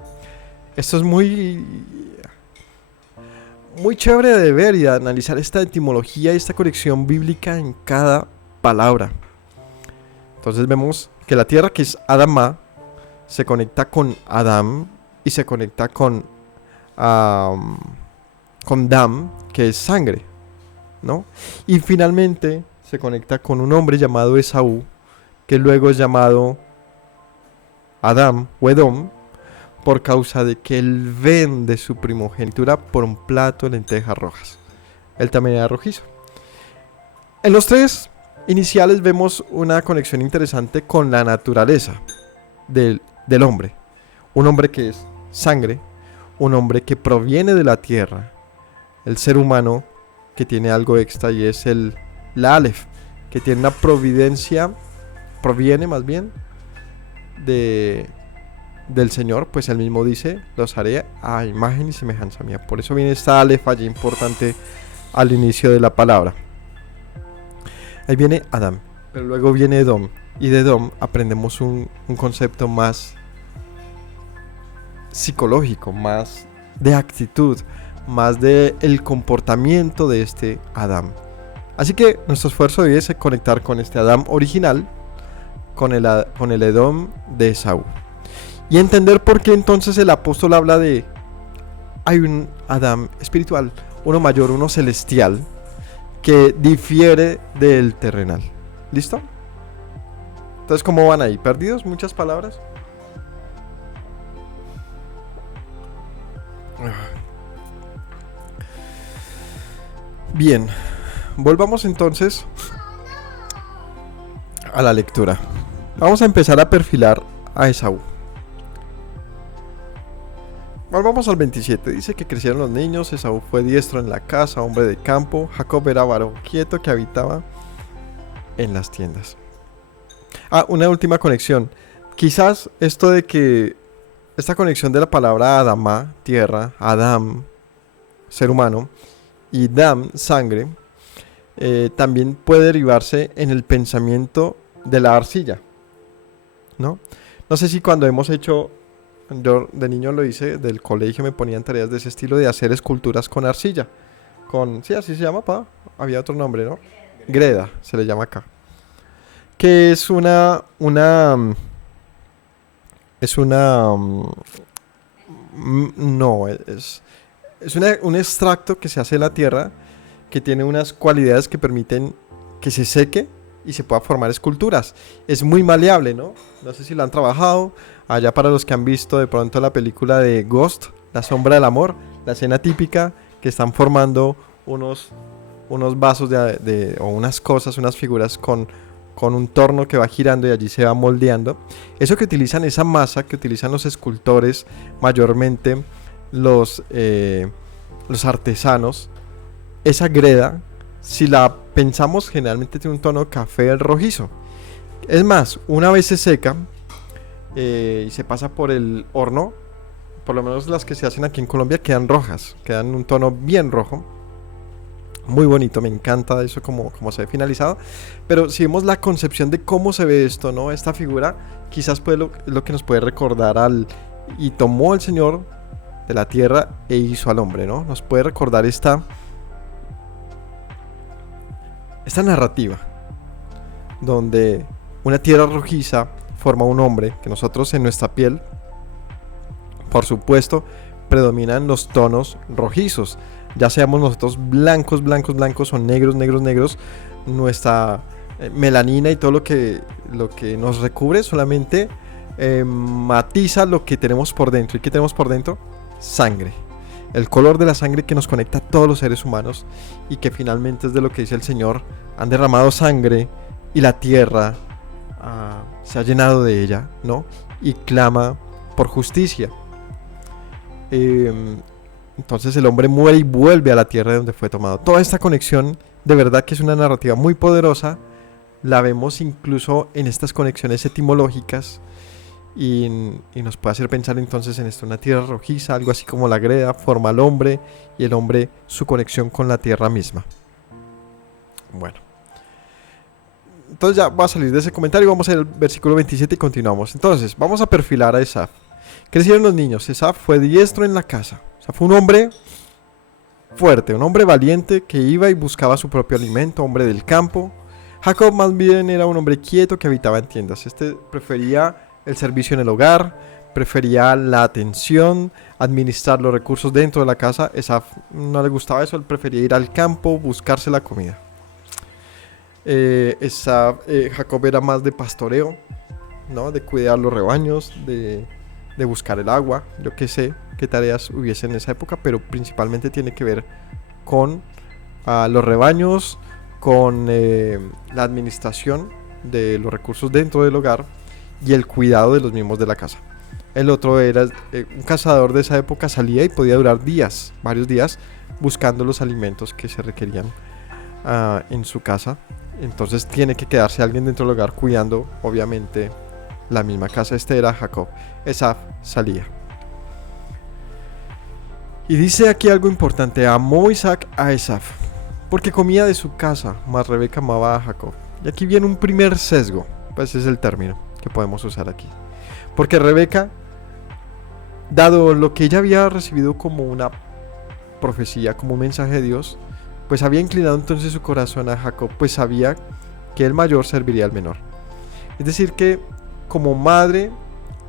Esto es muy chévere de ver y de analizar esta etimología y esta conexión bíblica en cada palabra. Entonces vemos que la tierra, que es Adamá, se conecta con Adán y se conecta con Dam, que es sangre, ¿no? Y finalmente se conecta con un hombre llamado Esaú, que luego es llamado Adán o Edom, por causa de que él vende su primogenitura por un plato de lentejas rojas. Él también era rojizo. En los tres iniciales vemos una conexión interesante con la naturaleza del hombre. Un hombre que es sangre, un hombre que proviene de la tierra, el ser humano que tiene algo extra y es la Aleph, que tiene una proviene más bien de, del Señor, pues él mismo dice, los haré a imagen y semejanza mía. Por eso viene esta alef allí importante al inicio de la palabra. Ahí viene Adam, pero luego viene Edom, y de Edom aprendemos un concepto más psicológico, más de actitud, más de el comportamiento de este Adam. Así que nuestro esfuerzo debe ser conectar con este Adam original, con el Edom de Esaú, y entender por qué entonces el apóstol habla de hay un Adam espiritual, uno mayor, uno celestial, que difiere del terrenal. ¿Listo? Entonces, ¿cómo van ahí? ¿Perdidos? ¿Muchas palabras? Bien, volvamos entonces a la lectura. Vamos a empezar a perfilar a Esaú. Volvamos al 27. Dice que crecieron los niños, Esaú fue diestro en la casa, hombre de campo, Jacob era varón quieto que habitaba en las tiendas. Una última conexión. Quizás esto de que esta conexión de la palabra Adamá, tierra, Adam, ser humano, y Dam, sangre, también puede derivarse en el pensamiento de la arcilla, ¿no? No sé si cuando hemos hecho, yo de niño lo hice, del colegio me ponían tareas de ese estilo de hacer esculturas con arcilla, sí, así se llama, había otro nombre, ¿no? Greda, se le llama acá. Que es un extracto que se hace de la tierra que tiene unas cualidades que permiten que se seque y se pueda formar esculturas. Es muy maleable, ¿no? No sé si lo han trabajado. Allá para los que han visto de pronto la película de Ghost, La sombra del amor, la escena típica que están formando unos vasos o unas cosas, unas figuras con un torno que va girando y allí se va moldeando. Eso que utilizan, esa masa que utilizan los escultores, mayormente los artesanos, esa greda, si la pensamos, generalmente tiene un tono café rojizo. Es más, una vez se seca y se pasa por el horno, por lo menos las que se hacen aquí en Colombia quedan rojas, quedan un tono bien rojo. Muy bonito, me encanta eso como se ve finalizado. Pero si vemos la concepción de cómo se ve esto, ¿no? Esta figura quizás lo que nos puede recordar y tomó el Señor de la tierra e hizo al hombre, ¿no? Nos puede recordar esta narrativa donde una tierra rojiza forma un hombre, que nosotros en nuestra piel, por supuesto, predominan los tonos rojizos. Ya seamos nosotros blancos o negros, nuestra melanina y todo lo que nos recubre solamente matiza lo que tenemos por dentro. ¿Y qué tenemos por dentro? Sangre. El color de la sangre que nos conecta a todos los seres humanos y que finalmente es de lo que dice el Señor. Han derramado sangre y la tierra se ha llenado de ella, ¿no? Y clama por justicia. Entonces el hombre muere y vuelve a la tierra de donde fue tomado. Toda esta conexión, de verdad que es una narrativa muy poderosa. La vemos incluso en estas conexiones etimológicas y nos puede hacer pensar entonces en esto. Una tierra rojiza, algo así como la greda, forma al hombre y el hombre su conexión con la tierra misma. Bueno. Entonces ya va a salir de ese comentario y vamos al versículo 27 y continuamos. Entonces, vamos a perfilar a Esaf. Crecieron los niños. Esaf fue diestro en la casa. O sea, fue un hombre fuerte, un hombre valiente que iba y buscaba su propio alimento, hombre del campo. Jacob más bien era un hombre quieto que habitaba en tiendas. Prefería el servicio en el hogar, prefería la atención, administrar los recursos dentro de la casa. Esaf no le gustaba eso, él prefería ir al campo, buscarse la comida. Jacob era más de pastoreo, ¿no? De cuidar los rebaños, de buscar el agua. Yo qué sé qué tareas hubiese en esa época, pero principalmente tiene que ver con los rebaños, con la administración de los recursos dentro del hogar y el cuidado de los mismos de la casa. El otro era un cazador de esa época, salía y podía durar varios días, buscando los alimentos que se requerían en su casa. Entonces tiene que quedarse alguien dentro del hogar cuidando, obviamente, la misma casa. Este era Jacob. Esaf salía. Y dice aquí algo importante: amó Isaac a Esaf, porque comía de su casa, mas Rebeca amaba a Jacob. Y aquí viene un primer sesgo, pues es el término que podemos usar aquí. Porque Rebeca, dado lo que ella había recibido como una profecía, como un mensaje de Dios, pues había inclinado entonces su corazón a Jacob, pues sabía que el mayor serviría al menor. Es decir que como madre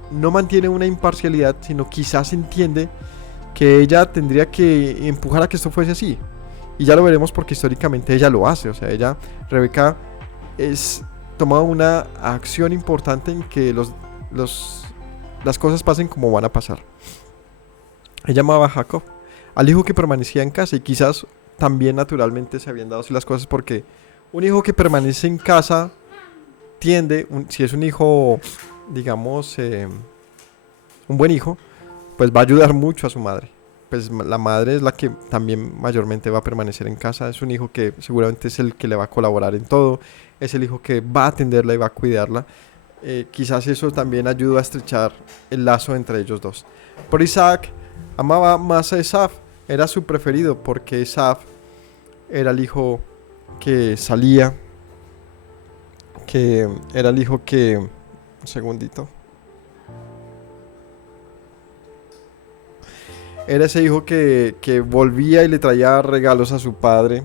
no mantiene una imparcialidad, sino quizás entiende que ella tendría que empujar a que esto fuese así. Y ya lo veremos porque históricamente ella lo hace. O sea, Rebeca, toma una acción importante en que las cosas pasen como van a pasar. Ella amaba a Jacob, al hijo que permanecía en casa, y quizás también naturalmente se habían dado así las cosas porque un hijo que permanece en casa tiende, si es un hijo, digamos, un buen hijo, pues va a ayudar mucho a su madre. Pues la madre es la que también mayormente va a permanecer en casa. Es un hijo que seguramente es el que le va a colaborar en todo, es el hijo que va a atenderla y va a cuidarla. Quizás eso también ayuda a estrechar el lazo entre ellos dos. Pero Isaac amaba más a Esaf, era su preferido porque Esaf era el hijo que salía, que era el hijo que... Un segundito. Era ese hijo que volvía y le traía regalos a su padre,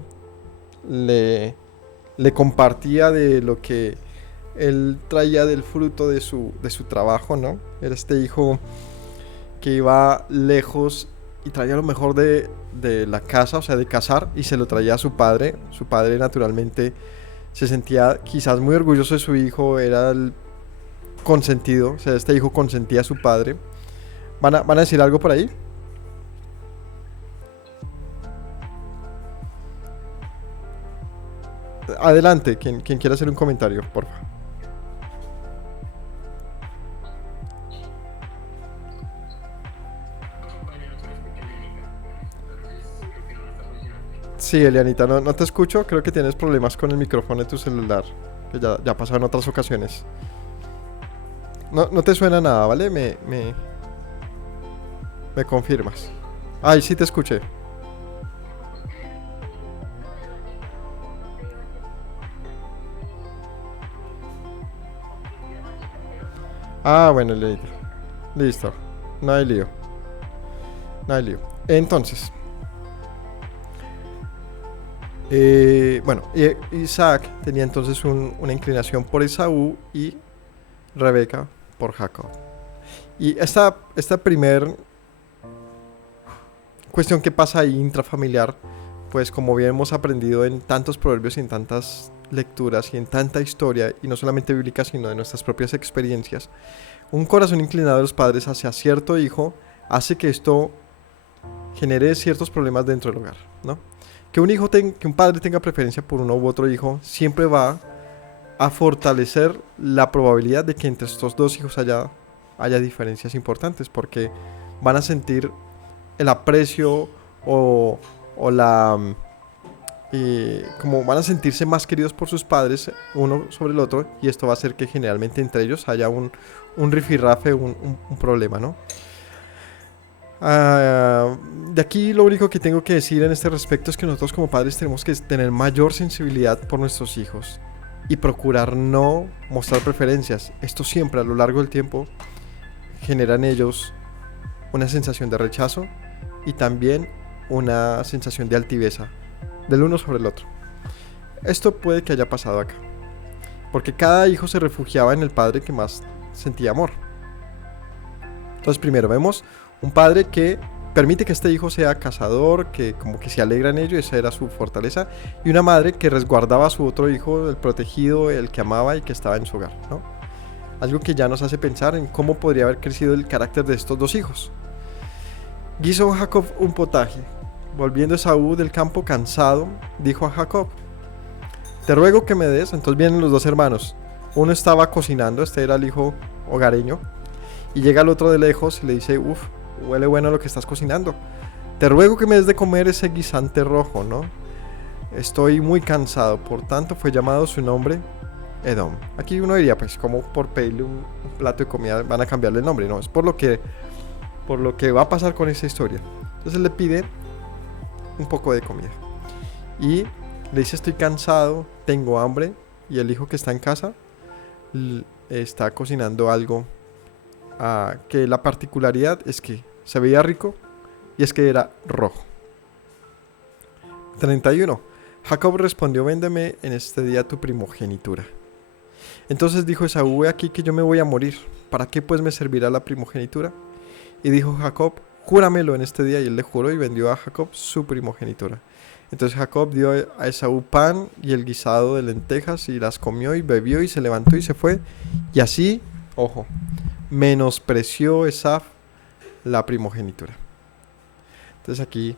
le compartía de lo que él traía del fruto de su trabajo, ¿no? Era este hijo que iba lejos y traía lo mejor de la casa, o sea, de cazar, y se lo traía a su padre. Su padre naturalmente se sentía quizás muy orgulloso de su hijo, era el consentido, o sea, este hijo consentía a su padre. ¿Van a decir algo por ahí? Adelante, quien quiera hacer un comentario, por favor. Sí, Elianita, no te escucho. Creo que tienes problemas con el micrófono de tu celular, que ya pasó en otras ocasiones. No te suena nada, ¿vale? Me confirmas. Ay, sí te escuché. Ah, bueno, listo. No hay lío. No hay lío. Entonces, bueno, Isaac tenía entonces una inclinación por Esaú y Rebeca por Jacob. Y esta primer cuestión que pasa ahí intrafamiliar, pues como bien hemos aprendido en tantos proverbios y en tantas lecturas y en tanta historia, y no solamente bíblica sino de nuestras propias experiencias, un corazón inclinado de los padres hacia cierto hijo hace que esto genere ciertos problemas dentro del hogar, ¿no? Que un padre tenga preferencia por uno u otro hijo siempre va a fortalecer la probabilidad de que entre estos dos hijos haya diferencias importantes, porque van a sentir el aprecio o la... como van a sentirse más queridos por sus padres uno sobre el otro, y esto va a hacer que generalmente entre ellos haya un rifirrafe, un problema, ¿no? De aquí lo único que tengo que decir en este respecto es que nosotros como padres tenemos que tener mayor sensibilidad por nuestros hijos y procurar no mostrar preferencias. Esto siempre a lo largo del tiempo genera en ellos una sensación de rechazo y también una sensación de altiveza del uno sobre el otro. Esto puede que haya pasado acá, porque cada hijo se refugiaba en el padre que más sentía amor. Entonces primero vemos un padre que permite que este hijo sea cazador, que como que se alegra en ello, esa era su fortaleza, y una madre que resguardaba a su otro hijo, el protegido, el que amaba y que estaba en su hogar, ¿no? Algo que ya nos hace pensar en cómo podría haber crecido el carácter de estos dos hijos. Guisó Jacob un potaje. Volviendo Esaú del campo cansado, dijo a Jacob: te ruego que me des. Entonces vienen los dos hermanos. Uno estaba cocinando, este era el hijo hogareño, y llega el otro de lejos y le dice: uff, huele bueno lo que estás cocinando. Te ruego que me des de comer ese guisante rojo, ¿no? Estoy muy cansado. Por tanto fue llamado su nombre Edom. Aquí uno diría, pues, como por pedirle un plato de comida van a cambiarle el nombre. No, es por lo que va a pasar con esa historia. Entonces le pide un poco de comida. Y le dice, estoy cansado, tengo hambre. Y el hijo que está en casa está cocinando algo que la particularidad es que se veía rico y es que era rojo. 31. Jacob respondió, véndeme en este día tu primogenitura. Entonces dijo Esaú, he aquí que yo me voy a morir. ¿Para qué pues me servirá la primogenitura? Y dijo Jacob, júramelo en este día. Y él le juró y vendió a Jacob su primogenitura. Entonces Jacob dio a Esaú pan y el guisado de lentejas y las comió y bebió y se levantó y se fue. Y así, ojo, menospreció Esaf la primogenitura. Entonces aquí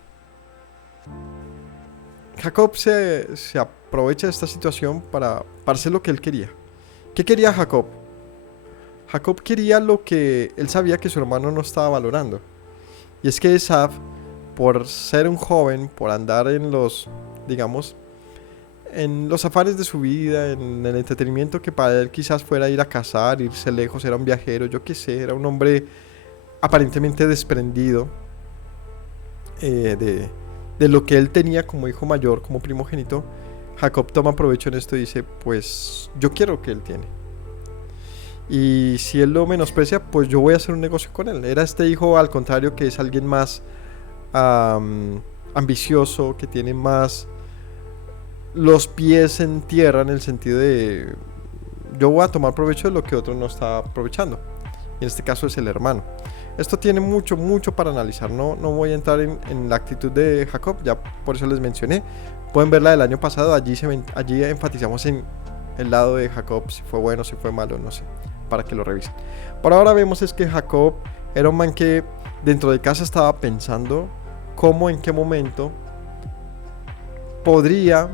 Jacob se aprovecha de esta situación para hacer lo que él quería. ¿Qué quería Jacob? Jacob quería lo que él sabía que su hermano no estaba valorando. Y es que Esaf, por ser un joven, por andar en los, digamos, en los afanes de su vida, en el entretenimiento que para él quizás fuera ir a cazar, irse lejos, era un viajero, yo qué sé, era un hombre aparentemente desprendido de lo que él tenía como hijo mayor, como primogénito. Jacob toma provecho en esto y dice, pues yo quiero lo que él tiene. Y si él lo menosprecia, pues yo voy a hacer un negocio con él. Era este hijo, al contrario, que es alguien más ambicioso, que tiene más los pies en tierra en el sentido de yo voy a tomar provecho de lo que otro no está aprovechando. Y en este caso es el hermano. Esto tiene mucho, mucho para analizar. No voy a entrar en la actitud de Jacob, ya por eso les mencioné. Pueden verla del año pasado, allí enfatizamos en el lado de Jacob, si fue bueno, si fue malo, no sé, para que lo revisen. Por ahora vemos es que Jacob era un man que dentro de casa estaba pensando cómo, en qué momento podría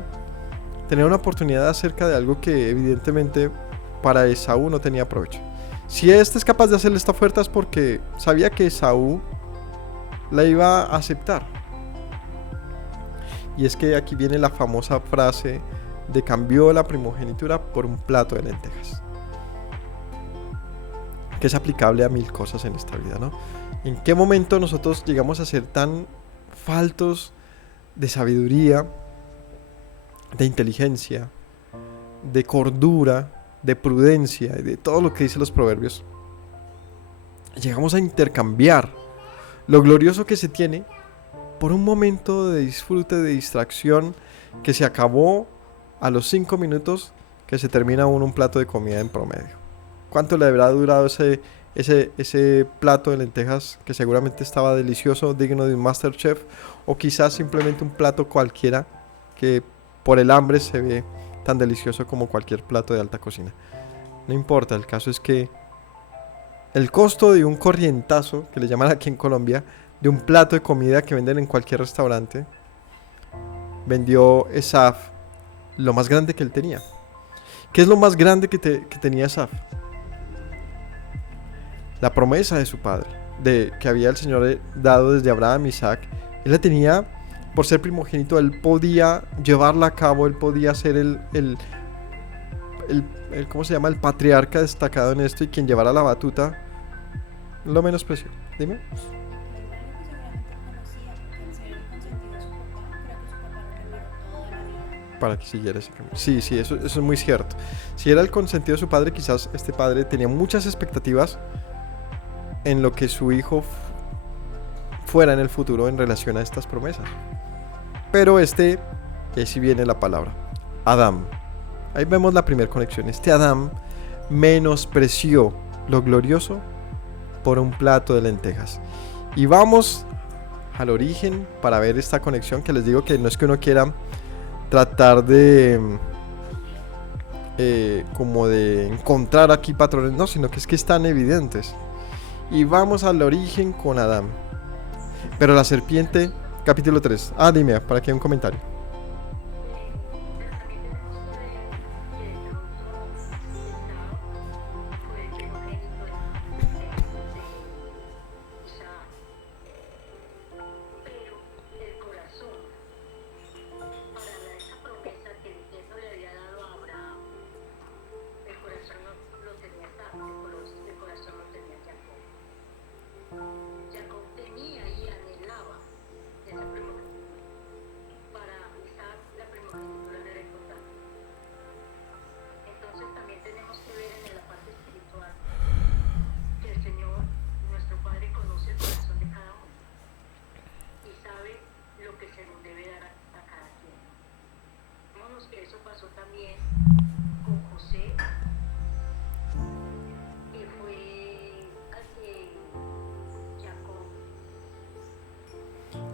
tener una oportunidad acerca de algo que evidentemente para Esaú no tenía provecho. Si este es capaz de hacerle esta oferta es porque sabía que Esaú la iba a aceptar. Y es que aquí viene la famosa frase de cambió la primogenitura por un plato de lentejas, que es aplicable a mil cosas en esta vida, ¿no? ¿En qué momento nosotros llegamos a ser tan faltos de sabiduría, de inteligencia, de cordura, de prudencia y de todo lo que dicen los proverbios? Llegamos a intercambiar lo glorioso que se tiene por un momento de disfrute, de distracción que se acabó a los 5 minutos que se termina un plato de comida en promedio. ¿Cuánto le habrá durado ese plato de lentejas que seguramente estaba delicioso, digno de un MasterChef, o quizás simplemente un plato cualquiera que por el hambre se ve tan delicioso como cualquier plato de alta cocina? No importa, el caso es que el costo de un corrientazo, que le llaman aquí en Colombia, de un plato de comida que venden en cualquier restaurante, vendió Esaf lo más grande que él tenía. ¿Qué es lo más grande que tenía Esaf? La promesa de su padre, de que había el Señor dado desde Abraham y Isaac. Él la tenía por ser primogénito, él podía llevarla a cabo, él podía ser el ¿cómo se llama? El patriarca destacado en esto y quien llevara la batuta. Lo menospreció. Dime. Para que siguiera ese camino. Sí, eso es muy cierto. Si era el consentido de su padre, quizás este padre tenía muchas expectativas en lo que su hijo fuera en el futuro en relación a estas promesas. Pero y ahí sí viene la palabra, Adán. Ahí vemos la primera conexión. Este Adán menospreció lo glorioso por un plato de lentejas. Y vamos al origen para ver esta conexión, que les digo que no es que uno quiera tratar de como de encontrar aquí patrones, no, sino que es que están evidentes. Y vamos al origen con Adán. Pero la serpiente, capítulo 3. Dime, para que haya un comentario.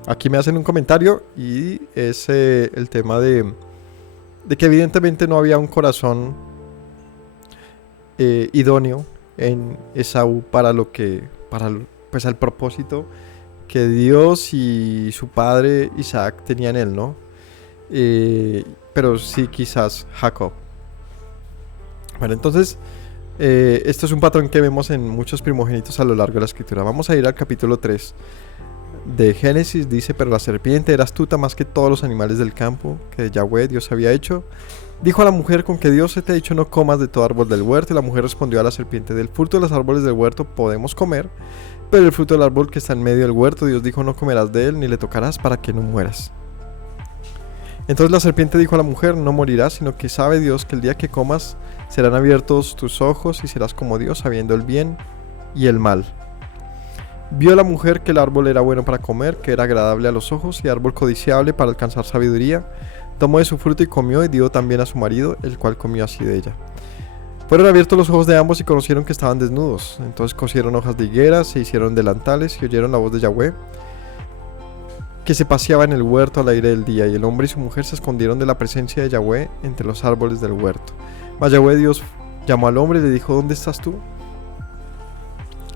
Aquí me hacen un comentario y es el tema de que evidentemente no había un corazón idóneo en Esaú para lo que, pues al propósito que Dios y su padre Isaac tenían en él, ¿no? Pero sí quizás Jacob. Bueno, entonces esto es un patrón que vemos en muchos primogénitos a lo largo de la escritura. Vamos a ir al capítulo 3 de Génesis. Dice: pero la serpiente era astuta más que todos los animales del campo que Yahweh Dios había hecho. Dijo a la mujer: con que Dios se te ha dicho no comas de todo árbol del huerto. Y la mujer respondió a la serpiente: del fruto de los árboles del huerto podemos comer, pero el fruto del árbol que está en medio del huerto, Dios dijo: no comerás de él ni le tocarás, para que no mueras. Entonces la serpiente dijo a la mujer: no morirás, sino que sabe Dios que el día que comas serán abiertos tus ojos y serás como Dios, sabiendo el bien y el mal. Vio la mujer que el árbol era bueno para comer, que era agradable a los ojos y árbol codiciable para alcanzar sabiduría. Tomó de su fruto y comió, y dio también a su marido, el cual comió así de ella. Fueron abiertos los ojos de ambos y conocieron que estaban desnudos. Entonces cosieron hojas de higuera, se hicieron delantales y oyeron la voz de Yahweh, que se paseaba en el huerto al aire del día. Y el hombre y su mujer se escondieron de la presencia de Yahweh entre los árboles del huerto. Mas Yahweh Dios llamó al hombre y le dijo: ¿dónde estás tú?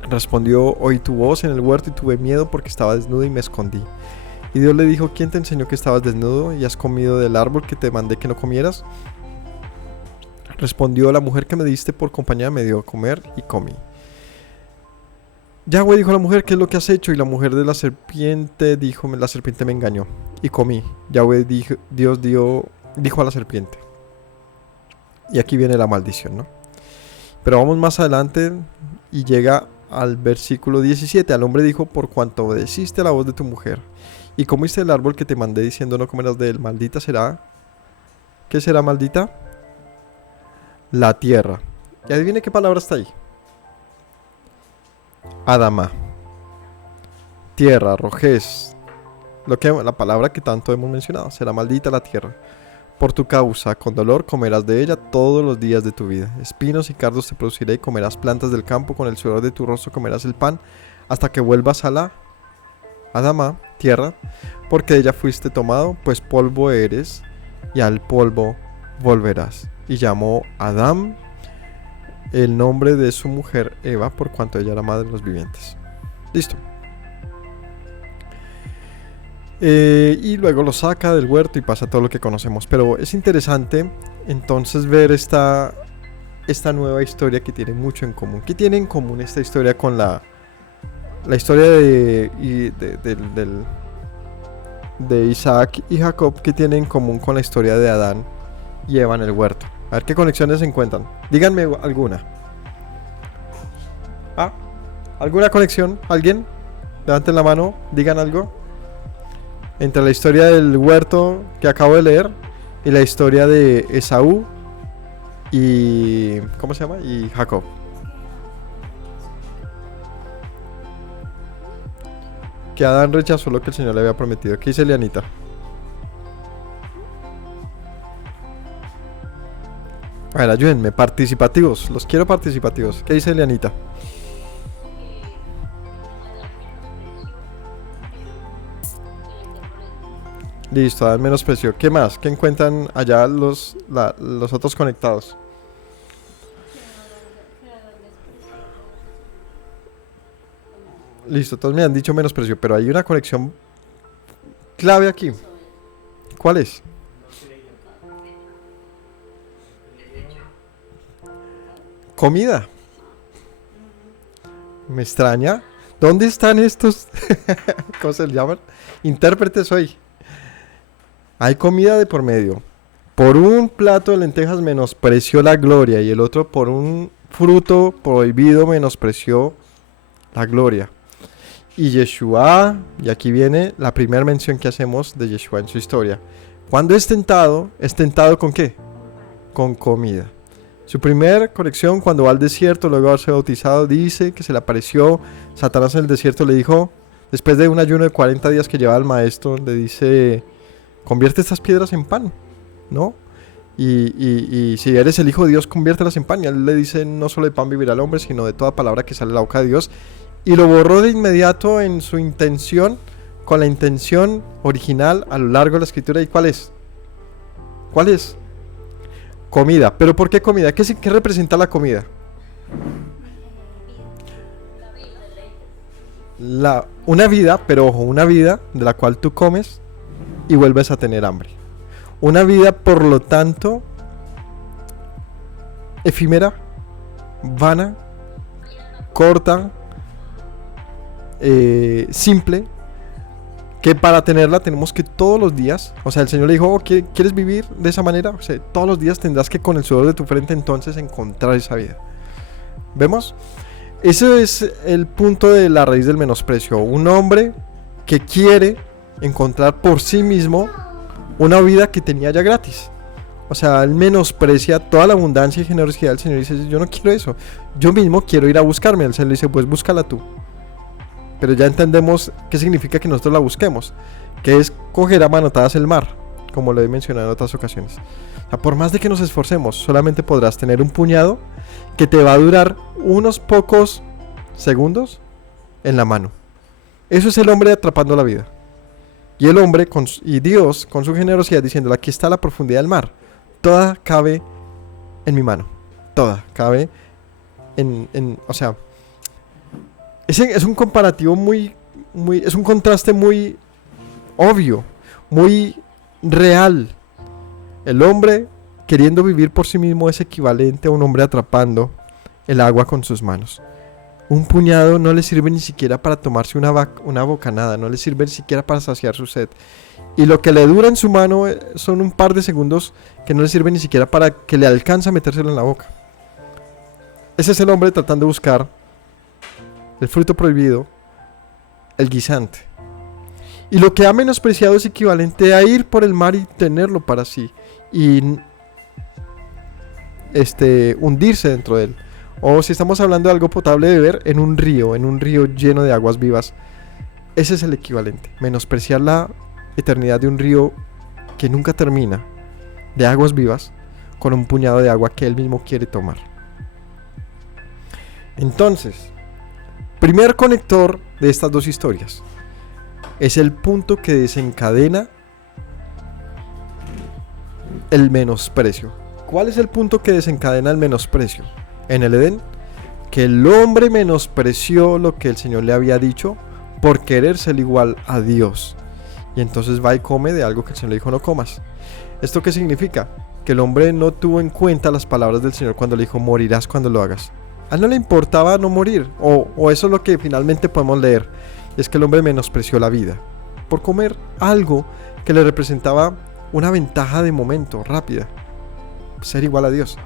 Respondió: oí tu voz en el huerto y tuve miedo porque estaba desnudo y me escondí. Y Dios le dijo: ¿quién te enseñó que estabas desnudo y has comido del árbol que te mandé que no comieras? Respondió: la mujer que me diste por compañía me dio a comer y comí. Yahweh dijo a la mujer: ¿qué es lo que has hecho? Y la mujer de la serpiente dijo: la serpiente me engañó y comí. Yahweh dijo a la serpiente. Y aquí viene la maldición, ¿no? Pero vamos más adelante y llega al versículo 17. Al hombre dijo: por cuanto obedeciste a la voz de tu mujer y comiste el árbol que te mandé diciendo no comerás de él, maldita será. ¿Qué será maldita? La tierra. Y adivine qué palabra está ahí. Adama. Tierra, rojez. La palabra que tanto hemos mencionado. Será maldita la tierra. Por tu causa, con dolor comerás de ella todos los días de tu vida. Espinos y cardos te produciré y comerás plantas del campo. Con el sudor de tu rostro comerás el pan hasta que vuelvas a la Adama, tierra, porque de ella fuiste tomado, pues polvo eres y al polvo volverás. Y llamó Adán el nombre de su mujer Eva, por cuanto ella era madre de los vivientes. Listo. Y luego lo saca del huerto y pasa todo lo que conocemos. Pero es interesante entonces ver esta nueva historia que tiene mucho en común. ¿Qué tiene en común esta historia con la historia de Isaac y Jacob? ¿Qué tiene en común con la historia de Adán y Eva en el huerto? A ver qué conexiones se encuentran. Díganme alguna. ¿Alguna conexión? ¿Alguien? Levanten la mano, digan algo. Entre la historia del huerto que acabo de leer y la historia de Esaú y... ¿cómo se llama? Y Jacob. Que Adán rechazó lo que el Señor le había prometido. ¿Qué dice Elianita? A ver, ayúdenme, participativos. Los quiero participativos. ¿Qué dice Elianita? Listo, Adán menospreció. ¿Qué más? ¿Qué encuentran allá los otros conectados? Listo, todos me han dicho menosprecio, pero hay una conexión clave aquí. ¿Cuál es? Comida. Me extraña. ¿Dónde están estos? ¿Cómo se llaman? Intérpretes hoy. Hay comida de por medio. Por un plato de lentejas menospreció la gloria y el otro por un fruto prohibido menospreció la gloria. Y Yeshua, y aquí viene la primera mención que hacemos de Yeshua en su historia. Cuando es tentado ¿con qué? Con comida. Su primer conexión cuando va al desierto, luego de haberse bautizado, dice que se le apareció Satanás en el desierto, le dijo, después de un ayuno de 40 días que llevaba el maestro, le dice, convierte estas piedras en pan, ¿no? y si eres el Hijo de Dios, conviértelas en pan. Y él le dice, no solo de pan vivirá el hombre, sino de toda palabra que sale de la boca de Dios. Y lo borró de inmediato en su intención, con la intención original a lo largo de la escritura. ¿Y cuál es? ¿Cuál es? Comida. ¿Pero por qué comida? ¿Qué representa la comida? Una vida, pero ojo, una vida de la cual tú comes y vuelves a tener hambre. Una vida, por lo tanto, efímera, vana, corta, simple, que para tenerla tenemos que todos los días, o sea, el Señor le dijo, oh, ¿quieres vivir de esa manera? O sea, todos los días tendrás que con el sudor de tu frente entonces encontrar esa vida. ¿Vemos? Ese es el punto de la raíz del menosprecio. Un hombre que quiere encontrar por sí mismo una vida que tenía ya gratis. O sea, él menosprecia toda la abundancia y generosidad del Señor y dice, yo no quiero eso, yo mismo quiero ir a buscarme. El Señor le dice, pues búscala tú. Pero ya entendemos qué significa que nosotros la busquemos, que es coger a manotadas el mar, como lo he mencionado en otras ocasiones. O sea, por más de que nos esforcemos, solamente podrás tener un puñado que te va a durar unos pocos segundos en la mano. Eso es el hombre atrapando la vida. Y el hombre y Dios con su generosidad diciéndole, aquí está la profundidad del mar, toda cabe en mi mano, toda cabe o sea, es un comparativo es un contraste muy obvio, muy real. El hombre queriendo vivir por sí mismo es equivalente a un hombre atrapando el agua con sus manos. Un puñado no le sirve ni siquiera para tomarse una bocanada, no le sirve ni siquiera para saciar su sed. Y lo que le dura en su mano son un par de segundos que no le sirve ni siquiera para que le alcance a metérselo en la boca. Ese es el hombre tratando de buscar el fruto prohibido, el guisante. Y lo que ha menospreciado es equivalente a ir por el mar y tenerlo para sí. Y hundirse dentro de él. O si estamos hablando de algo potable de beber, en un río lleno de aguas vivas. Ese es el equivalente. Menospreciar la eternidad de un río que nunca termina, de aguas vivas, con un puñado de agua que él mismo quiere tomar. Entonces, primer conector de estas dos historias es el punto que desencadena el menosprecio. ¿Cuál es el punto que desencadena el menosprecio? En el Edén, que el hombre menospreció lo que el Señor le había dicho por querer ser igual a Dios. Y entonces va y come de algo que el Señor le dijo no comas. ¿Esto qué significa? Que el hombre no tuvo en cuenta las palabras del Señor cuando le dijo morirás cuando lo hagas. A él no le importaba no morir, o eso es lo que finalmente podemos leer. Es que el hombre menospreció la vida por comer algo que le representaba una ventaja de momento, rápida, ser igual a Dios.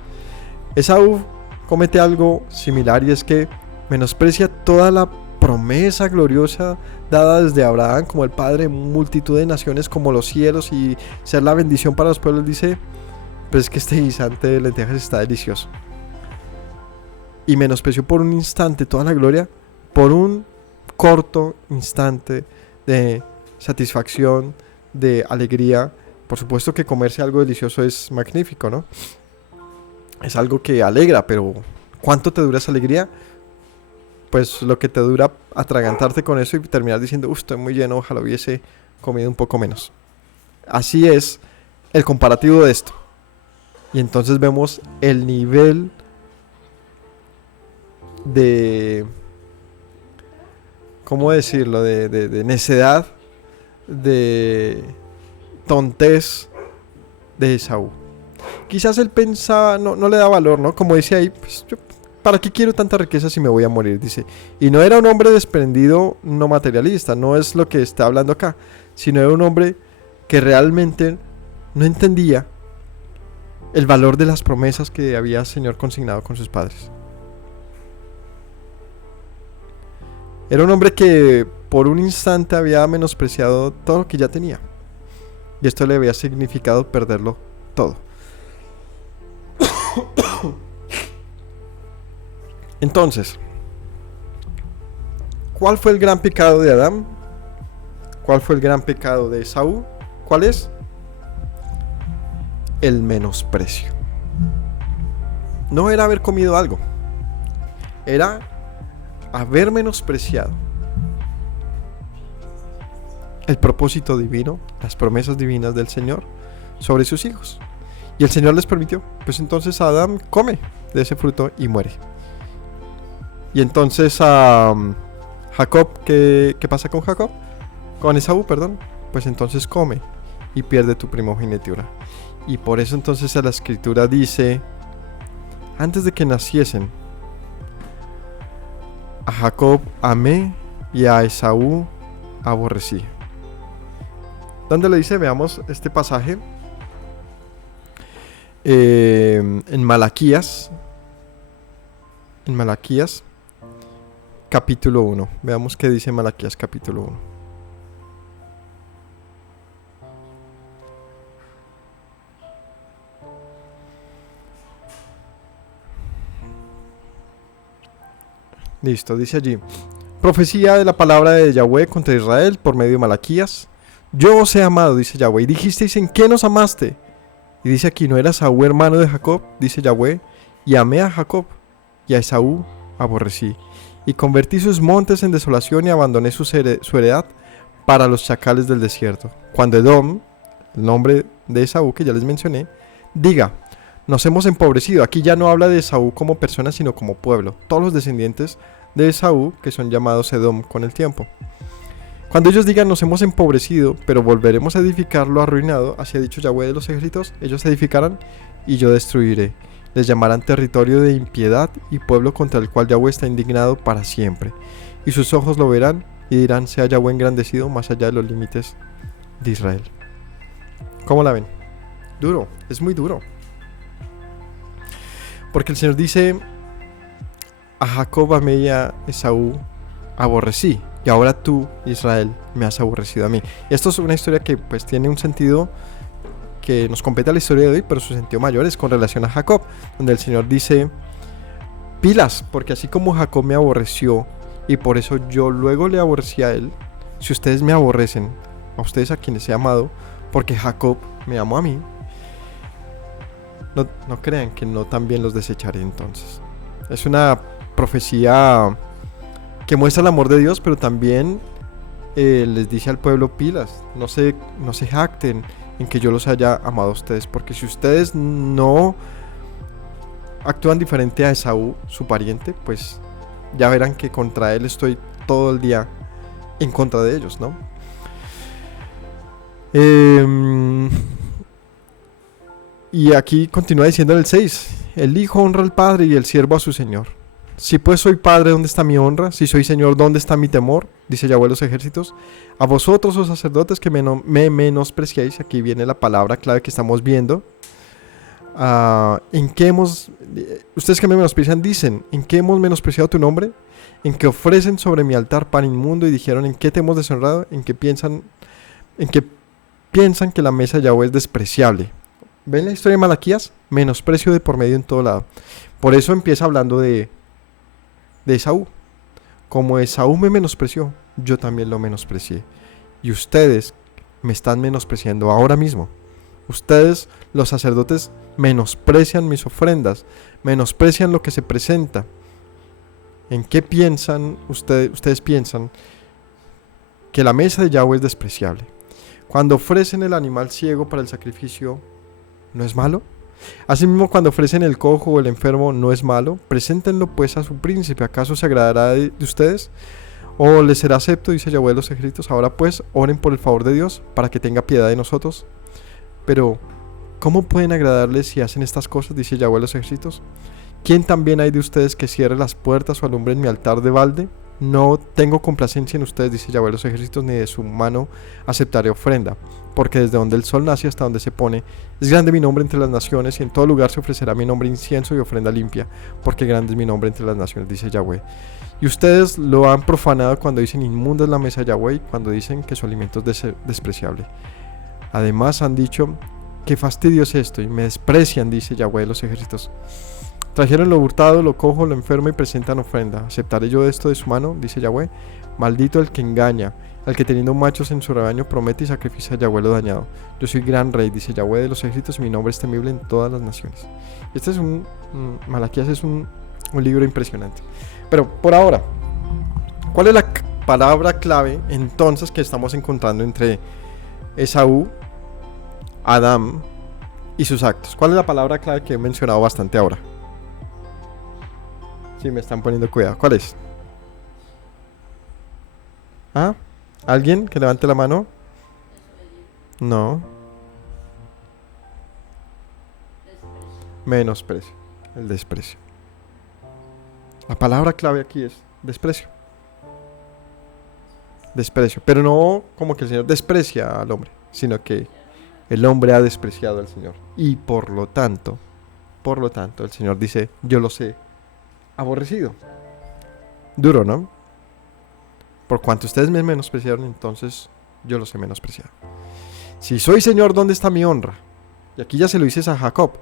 Esaú comete algo similar y es que menosprecia toda la promesa gloriosa dada desde Abraham como el padre de multitud de naciones como los cielos y ser la bendición para los pueblos. Dice, pero es que este guisante de lentejas está delicioso. Y menospreció por un instante toda la gloria, por un corto instante de satisfacción, de alegría. Por supuesto que comerse algo delicioso es magnífico, ¿no? Es algo que alegra, pero ¿cuánto te dura esa alegría? Pues lo que te dura atragantarte con eso y terminar diciendo, estoy muy lleno, ojalá hubiese comido un poco menos. Así es el comparativo de esto. Y entonces vemos el nivel de, ¿cómo decirlo? De necedad, de tontez de Esaú. Quizás él pensaba, no le da valor, ¿no? Como dice ahí, pues ¿para qué quiero tanta riqueza si me voy a morir? Dice. Y no era un hombre desprendido, no materialista, no es lo que está hablando acá, sino era un hombre que realmente no entendía el valor de las promesas que había el Señor consignado con sus padres. Era un hombre que por un instante había menospreciado todo lo que ya tenía. Y esto le había significado perderlo todo. Entonces, ¿cuál fue el gran pecado de Adán? ¿Cuál fue el gran pecado de Esaú? ¿Cuál es? el menosprecio. No era haber comido algo, era haber menospreciado el propósito divino, las promesas divinas del Señor sobre sus hijos. Y el Señor les permitió. Pues entonces Adán come de ese fruto y muere. Y entonces Jacob, ¿qué pasa con Jacob? Con Esaú, perdón. Pues entonces come y pierde tu primogenitura. Y por eso entonces la escritura dice, antes de que naciesen, a Jacob amé y a Esaú aborrecí. ¿Dónde le dice? Veamos este pasaje. En Malaquías capítulo 1. Veamos qué dice Malaquías capítulo 1. Listo, dice allí: profecía de la palabra de Yahweh contra Israel por medio de Malaquías. Yo os he amado, dice Yahweh, y dijisteis: ¿en qué nos amaste? Y dice aquí: ¿no era Esaú hermano de Jacob? Dice Yahweh, y amé a Jacob, y a Esaú aborrecí. Y convertí sus montes en desolación y abandoné su heredad para los chacales del desierto. Cuando Edom, el nombre de Esaú que ya les mencioné, diga: nos hemos empobrecido. Aquí ya no habla de Esaú como persona, sino como pueblo. Todos los descendientes de Esaú que son llamados Edom con el tiempo. Cuando ellos digan: nos hemos empobrecido, pero volveremos a edificar lo arruinado, así ha dicho Yahweh de los ejércitos, ellos edificarán y yo destruiré. Les llamarán territorio de impiedad y pueblo contra el cual Yahweh está indignado para siempre. Y sus ojos lo verán y dirán: sea Yahweh engrandecido más allá de los límites de Israel. ¿Cómo la ven? Duro, es muy duro. Porque el Señor dice: a Jacob amé y a Esaú aborrecí. Y ahora tú, Israel, me has aborrecido a mí. Y esto es una historia que pues tiene un sentido que nos compete a la historia de hoy, pero su sentido mayor es con relación a Jacob, donde el Señor dice: pilas, porque así como Jacob me aborreció y por eso yo luego le aborrecí a él, si ustedes me aborrecen, a ustedes a quienes he amado, porque Jacob me amó a mí, no crean que no también los desecharé entonces. Es una profecía que muestra el amor de Dios, pero también les dice al pueblo: pilas, no se jacten en que yo los haya amado a ustedes, porque si ustedes no actúan diferente a Esaú, su pariente, pues ya verán que contra él estoy todo el día en contra de ellos, ¿no? Y aquí continúa diciendo en el 6: el hijo honra al padre y el siervo a su señor. Si pues soy padre, ¿dónde está mi honra? Si soy señor, ¿dónde está mi temor? Dice Yahweh de los ejércitos. A vosotros, oh sacerdotes, que me menospreciáis. Aquí viene la palabra clave que estamos viendo. Ustedes que me menosprecian dicen: ¿en qué hemos menospreciado tu nombre? En que ofrecen sobre mi altar pan inmundo y dijeron: ¿en qué te hemos deshonrado? En que piensan que la mesa de Yahweh es despreciable. ¿Ven la historia de Malaquías? Menosprecio de por medio en todo lado. Por eso empieza hablando de Esaú. Como Esaú me menospreció, yo también lo menosprecié. Y ustedes me están menospreciando ahora mismo. Ustedes, los sacerdotes, menosprecian mis ofrendas, menosprecian lo que se presenta. ¿En qué piensan ustedes piensan que la mesa de Yahweh es despreciable? Cuando ofrecen el animal ciego para el sacrificio, ¿no es malo? Asimismo, cuando ofrecen el cojo o el enfermo, ¿no es malo? Preséntenlo pues a su príncipe. ¿Acaso se agradará de ustedes? ¿O les será acepto? Dice Yahweh de los ejércitos. Ahora pues, oren por el favor de Dios, para que tenga piedad de nosotros. Pero, ¿cómo pueden agradarles si hacen estas cosas? Dice Yahweh de los ejércitos. ¿Quién también hay de ustedes que cierre las puertas o alumbre en mi altar de balde? No tengo complacencia en ustedes, dice Yahweh de los ejércitos, ni de su mano aceptaré ofrenda. Porque desde donde el sol nace hasta donde se pone, es grande mi nombre entre las naciones, y en todo lugar se ofrecerá mi nombre incienso y ofrenda limpia, porque grande es mi nombre entre las naciones, dice Yahweh. Y ustedes lo han profanado cuando dicen: inmunda es la mesa de Yahweh, y cuando dicen que su alimento es despreciable. Además han dicho: qué fastidio es esto, y me desprecian, dice Yahweh de los ejércitos. Trajeron lo hurtado, lo cojo, lo enfermo y presentan ofrenda. ¿Aceptaré yo esto de su mano? Dice Yahweh. Maldito el que engaña, al que teniendo machos en su rebaño promete y sacrifica a Yahweh lo dañado. Yo soy gran rey, dice Yahweh de los ejércitos, y mi nombre es temible en todas las naciones. Este es Malaquías es un libro impresionante. Pero por ahora, ¿cuál es la palabra clave entonces que estamos encontrando entre Esaú, Adán y sus actos? ¿Cuál es la palabra clave que he mencionado bastante ahora? Sí, me están poniendo cuidado. ¿Cuál es? ¿Ah? ¿Alguien que levante la mano? No. Menosprecio. El desprecio. La palabra clave aquí es desprecio. Desprecio. Pero no como que el Señor desprecia al hombre, sino que el hombre ha despreciado al Señor. Y por lo tanto, el Señor dice, yo los he aborrecido. Duro, ¿no? Por cuanto ustedes me menospreciaron, entonces yo los he menospreciado. Si soy Señor, ¿dónde está mi honra? Y aquí ya se lo dices a Jacob,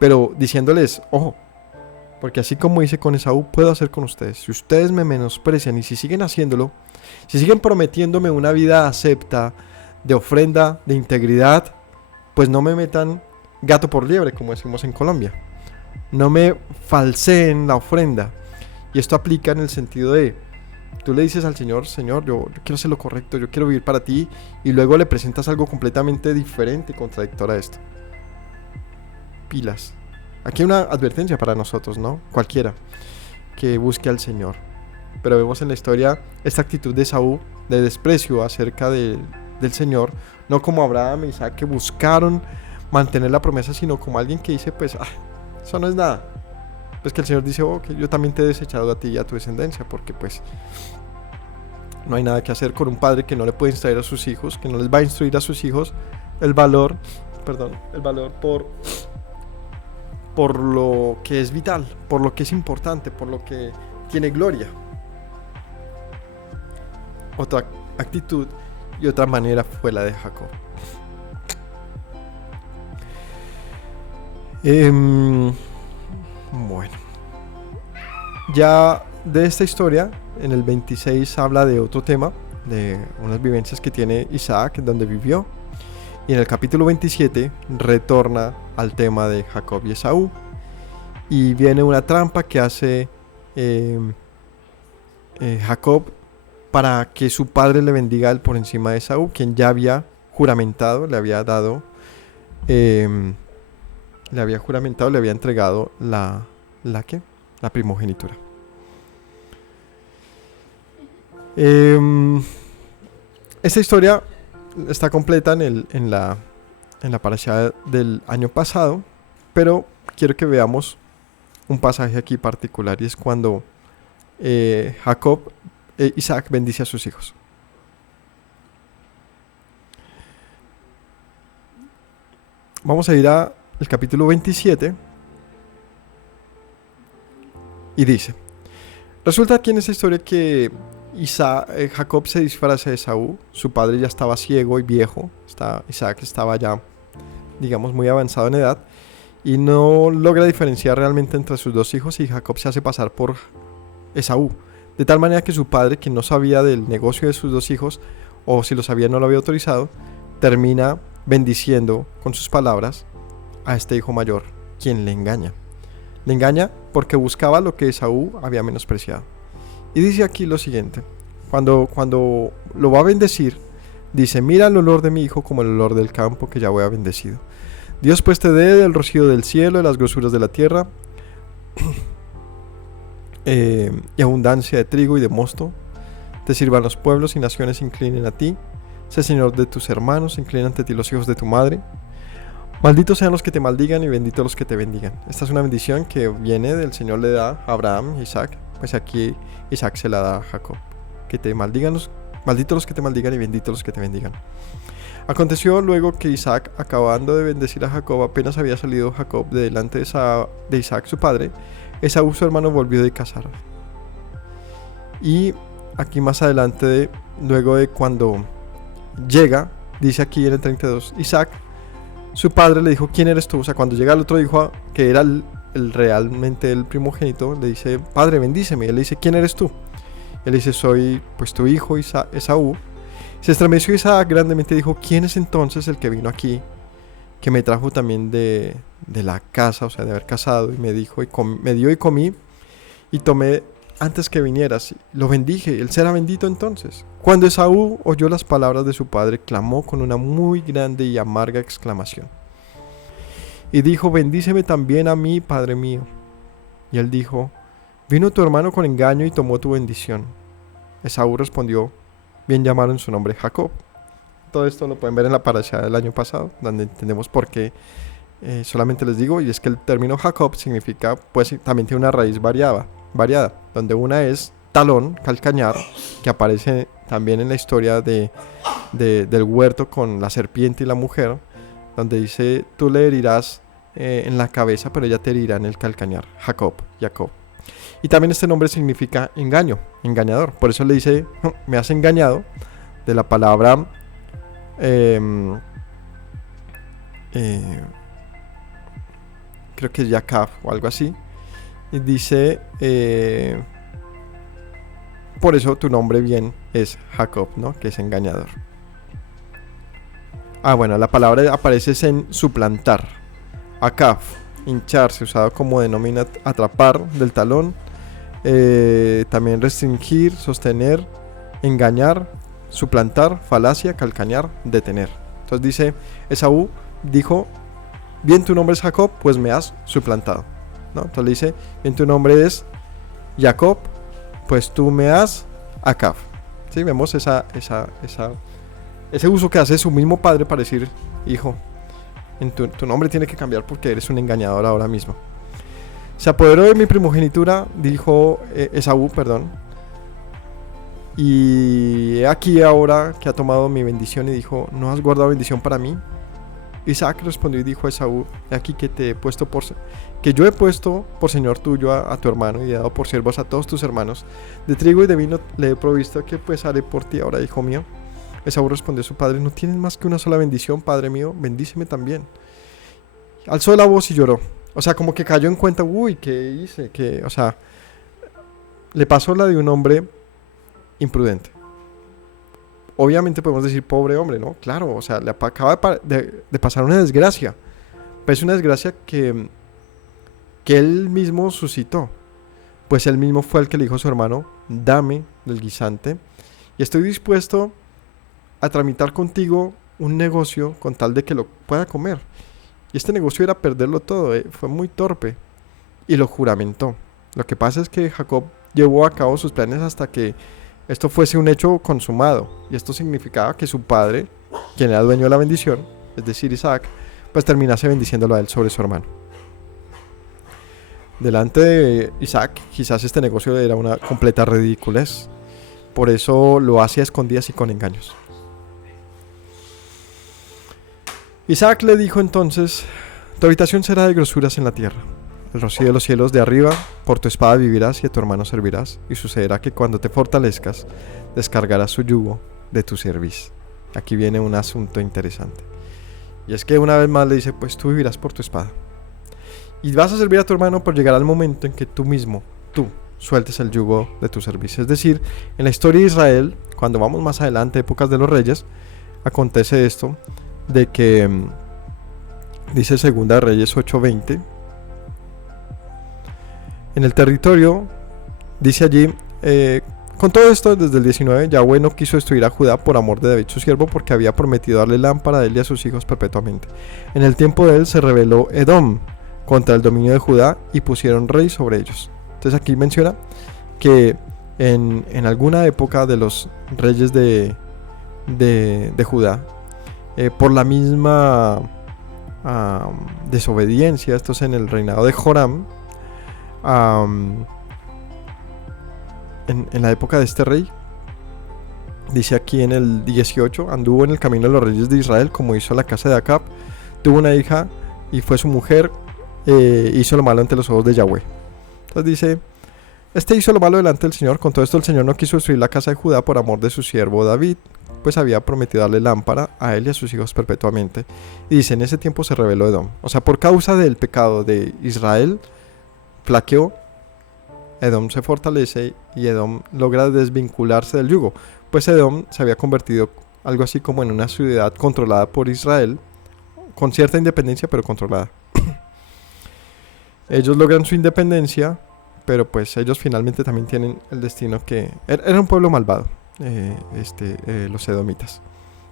pero diciéndoles, ojo, porque así como hice con Esaú, puedo hacer con ustedes. Si ustedes me menosprecian y si siguen haciéndolo, si siguen prometiéndome una vida acepta, de ofrenda, de integridad, pues no me metan gato por liebre, como decimos en Colombia. No me falseen la ofrenda. Y esto aplica en el sentido de, tú le dices al Señor, Señor, yo quiero hacer lo correcto, yo quiero vivir para ti, y luego le presentas algo completamente diferente y contradictorio a esto. Pilas. Aquí hay una advertencia para nosotros, ¿no? Cualquiera que busque al Señor. Pero vemos en la historia esta actitud de Esaú, de desprecio acerca del Señor, no como Abraham e Isaac, que buscaron mantener la promesa, sino como alguien que dice, pues, eso no es nada. Pues que el Señor dice, que yo también te he desechado a ti y a tu descendencia, porque pues no hay nada que hacer con un padre que no le puede instruir a sus hijos, que no les va a instruir a sus hijos el valor por lo que es vital, por lo que es importante, por lo que tiene gloria. Otra actitud y otra manera fue la de Jacob. Bueno, ya de esta historia, en el 26 habla de otro tema, de unas vivencias que tiene Isaac, donde vivió. Y en el capítulo 27 retorna al tema de Jacob y Esaú. Y viene una trampa que hace Jacob para que su padre le bendiga a él por encima de Esaú, quien ya había juramentado, le había entregado la primogenitura. Esta historia está completa en la parashá del año pasado, pero quiero que veamos un pasaje aquí particular, y es cuando Isaac bendice a sus hijos. Vamos a ir al capítulo 27 y dice: resulta aquí en esta historia que Jacob se disfraza de Esaú. Su padre ya estaba ciego y viejo. Isaac estaba ya, digamos, muy avanzado en edad y no logra diferenciar realmente entre sus dos hijos, y Jacob se hace pasar por Esaú, de tal manera que su padre, quien no sabía del negocio de sus dos hijos, o si lo sabía no lo había autorizado, termina bendiciendo con sus palabras a este hijo mayor, quien le engaña. Le engaña porque buscaba lo que Esaú había menospreciado. Y dice aquí lo siguiente: cuando lo va a bendecir, dice: mira el olor de mi hijo como el olor del campo que Yahweh ha bendecido. Dios pues te dé del rocío del cielo, de las grosuras de la tierra, y abundancia de trigo y de mosto. Te sirvan los pueblos y naciones se inclinen a ti. Sé Señor de tus hermanos, se inclinan ante ti los hijos de tu madre. Malditos sean los que te maldigan y benditos los que te bendigan. Esta es una bendición que viene del Señor, le da a Abraham y Isaac. Pues aquí Isaac se la da a Jacob: que te maldigan malditos los que te maldigan y benditos los que te bendigan. Aconteció luego que Isaac, acabando de bendecir a Jacob, apenas había salido Jacob de delante de Isaac su padre, Esaú su hermano volvió de cazar. Y aquí más adelante, luego de cuando llega, dice aquí en el 32, Isaac su padre le dijo: ¿quién eres tú? O sea, cuando llega el otro hijo, que era realmente el primogénito le dice: padre, bendíceme. Y él le dice: ¿quién eres tú? Él le dice: soy pues tu hijo Esaú. Se estremeció Isaac grandemente y dijo: ¿quién es entonces el que vino aquí, que me trajo también de la casa, o sea, de haber casado? Y me dijo, me dio y comí, y tomé antes que vinieras. Lo bendije, él será bendito entonces. Cuando Esaú oyó las palabras de su padre, clamó con una muy grande y amarga exclamación. Y dijo: bendíceme también a mí, padre mío. Y él dijo: vino tu hermano con engaño y tomó tu bendición. Esaú respondió: bien llamaron su nombre Jacob. Todo esto lo pueden ver en la parashá del año pasado, donde entendemos por qué. Solamente les digo, y es que el término Jacob significa, pues también tiene una raíz variada, donde una es talón, calcañar, que aparece también en la historia del huerto con la serpiente y la mujer, donde dice: tú le herirás en la cabeza, pero ella te herirá en el calcañar. Jacob. Y también este nombre significa engaño, engañador. Por eso le dice: me has engañado, de la palabra creo que es Yakaf o algo así. Y dice: por eso tu nombre bien es Jacob, ¿no? Que es engañador. Bueno, la palabra aparece en suplantar. Akaf, hincharse, usado como denomina atrapar del talón. También restringir, sostener, engañar, suplantar, falacia, calcañar, detener. Entonces dice: Esaú dijo: bien tu nombre es Jacob, pues me has suplantado, ¿no? Entonces le dice: bien tu nombre es Jacob, pues tú me has Akaf. ¿Sí? Vemos ese uso que hace su mismo padre para decir: hijo, tu nombre tiene que cambiar porque eres un engañador ahora mismo. Se apoderó de mi primogenitura, dijo Esaú, y aquí ahora que ha tomado mi bendición. Y dijo: ¿no has guardado bendición para mí? Isaac respondió y dijo a Esaú: he aquí que yo he puesto por señor tuyo a tu hermano, y he dado por siervos a todos tus hermanos. De trigo y de vino le he provisto, ¿qué pues haré por ti ahora, hijo mío? Esaú respondió a su padre: no tienes más que una sola bendición, padre mío, bendíceme también. Alzó la voz y lloró. O sea, como que cayó en cuenta: uy, ¿qué hice? O sea, le pasó la de un hombre imprudente. Obviamente podemos decir: pobre hombre, ¿no? Claro, o sea, le acaba de pasar una desgracia. Pero es una desgracia que él mismo suscitó. Pues él mismo fue el que le dijo a su hermano: dame del guisante, y estoy dispuesto a tramitar contigo un negocio con tal de que lo pueda comer. Y este negocio era perderlo todo. Fue muy torpe y lo juramentó. Lo que pasa es que Jacob llevó a cabo sus planes hasta que esto fuese un hecho consumado. Y esto significaba que su padre, quien era dueño de la bendición, es decir, Isaac, pues terminase bendiciéndolo a él sobre su hermano. Delante de Isaac, quizás este negocio era una completa ridiculez. Por eso lo hacía a escondidas y con engaños. Isaac le dijo entonces: tu habitación será de grosuras en la tierra. El rocío de los cielos de arriba, por tu espada vivirás y a tu hermano servirás. Y sucederá que cuando te fortalezcas, descargarás su yugo de tu cerviz. Aquí viene un asunto interesante. Y es que una vez más le dice: pues tú vivirás por tu espada. Y vas a servir a tu hermano, por llegar al momento en que tú sueltes el yugo de tu cerviz. Es decir, en la historia de Israel, cuando vamos más adelante, épocas de los reyes, acontece esto de que dice Segunda de Reyes 8:20. En el territorio, dice allí: con todo esto, desde el 19, Yahweh no quiso destruir a Judá por amor de David su siervo, porque había prometido darle lámpara a él y a sus hijos perpetuamente. En el tiempo de él se rebeló Edom contra el dominio de Judá y pusieron rey sobre ellos. Entonces aquí menciona que en alguna época de los reyes de Judá, por la misma desobediencia, esto es en el reinado de Joram, en la época de este rey, dice aquí en el 18: anduvo en el camino de los reyes de Israel, como hizo la casa de Acab, tuvo una hija y fue su mujer, hizo lo malo ante los ojos de Yahweh. Entonces dice: este hizo lo malo delante del Señor. Con todo esto el Señor no quiso destruir la casa de Judá por amor de su siervo David, pues había prometido darle lámpara a él y a sus hijos perpetuamente. Y dice: en ese tiempo se rebeló Edom. O sea, por causa del pecado de Israel, flaqueó, Edom se fortalece y Edom logra desvincularse del yugo, pues Edom se había convertido algo así como en una ciudad controlada por Israel, con cierta independencia pero controlada. Ellos logran su independencia, pero pues ellos finalmente también tienen el destino que... Era un pueblo malvado, los edomitas,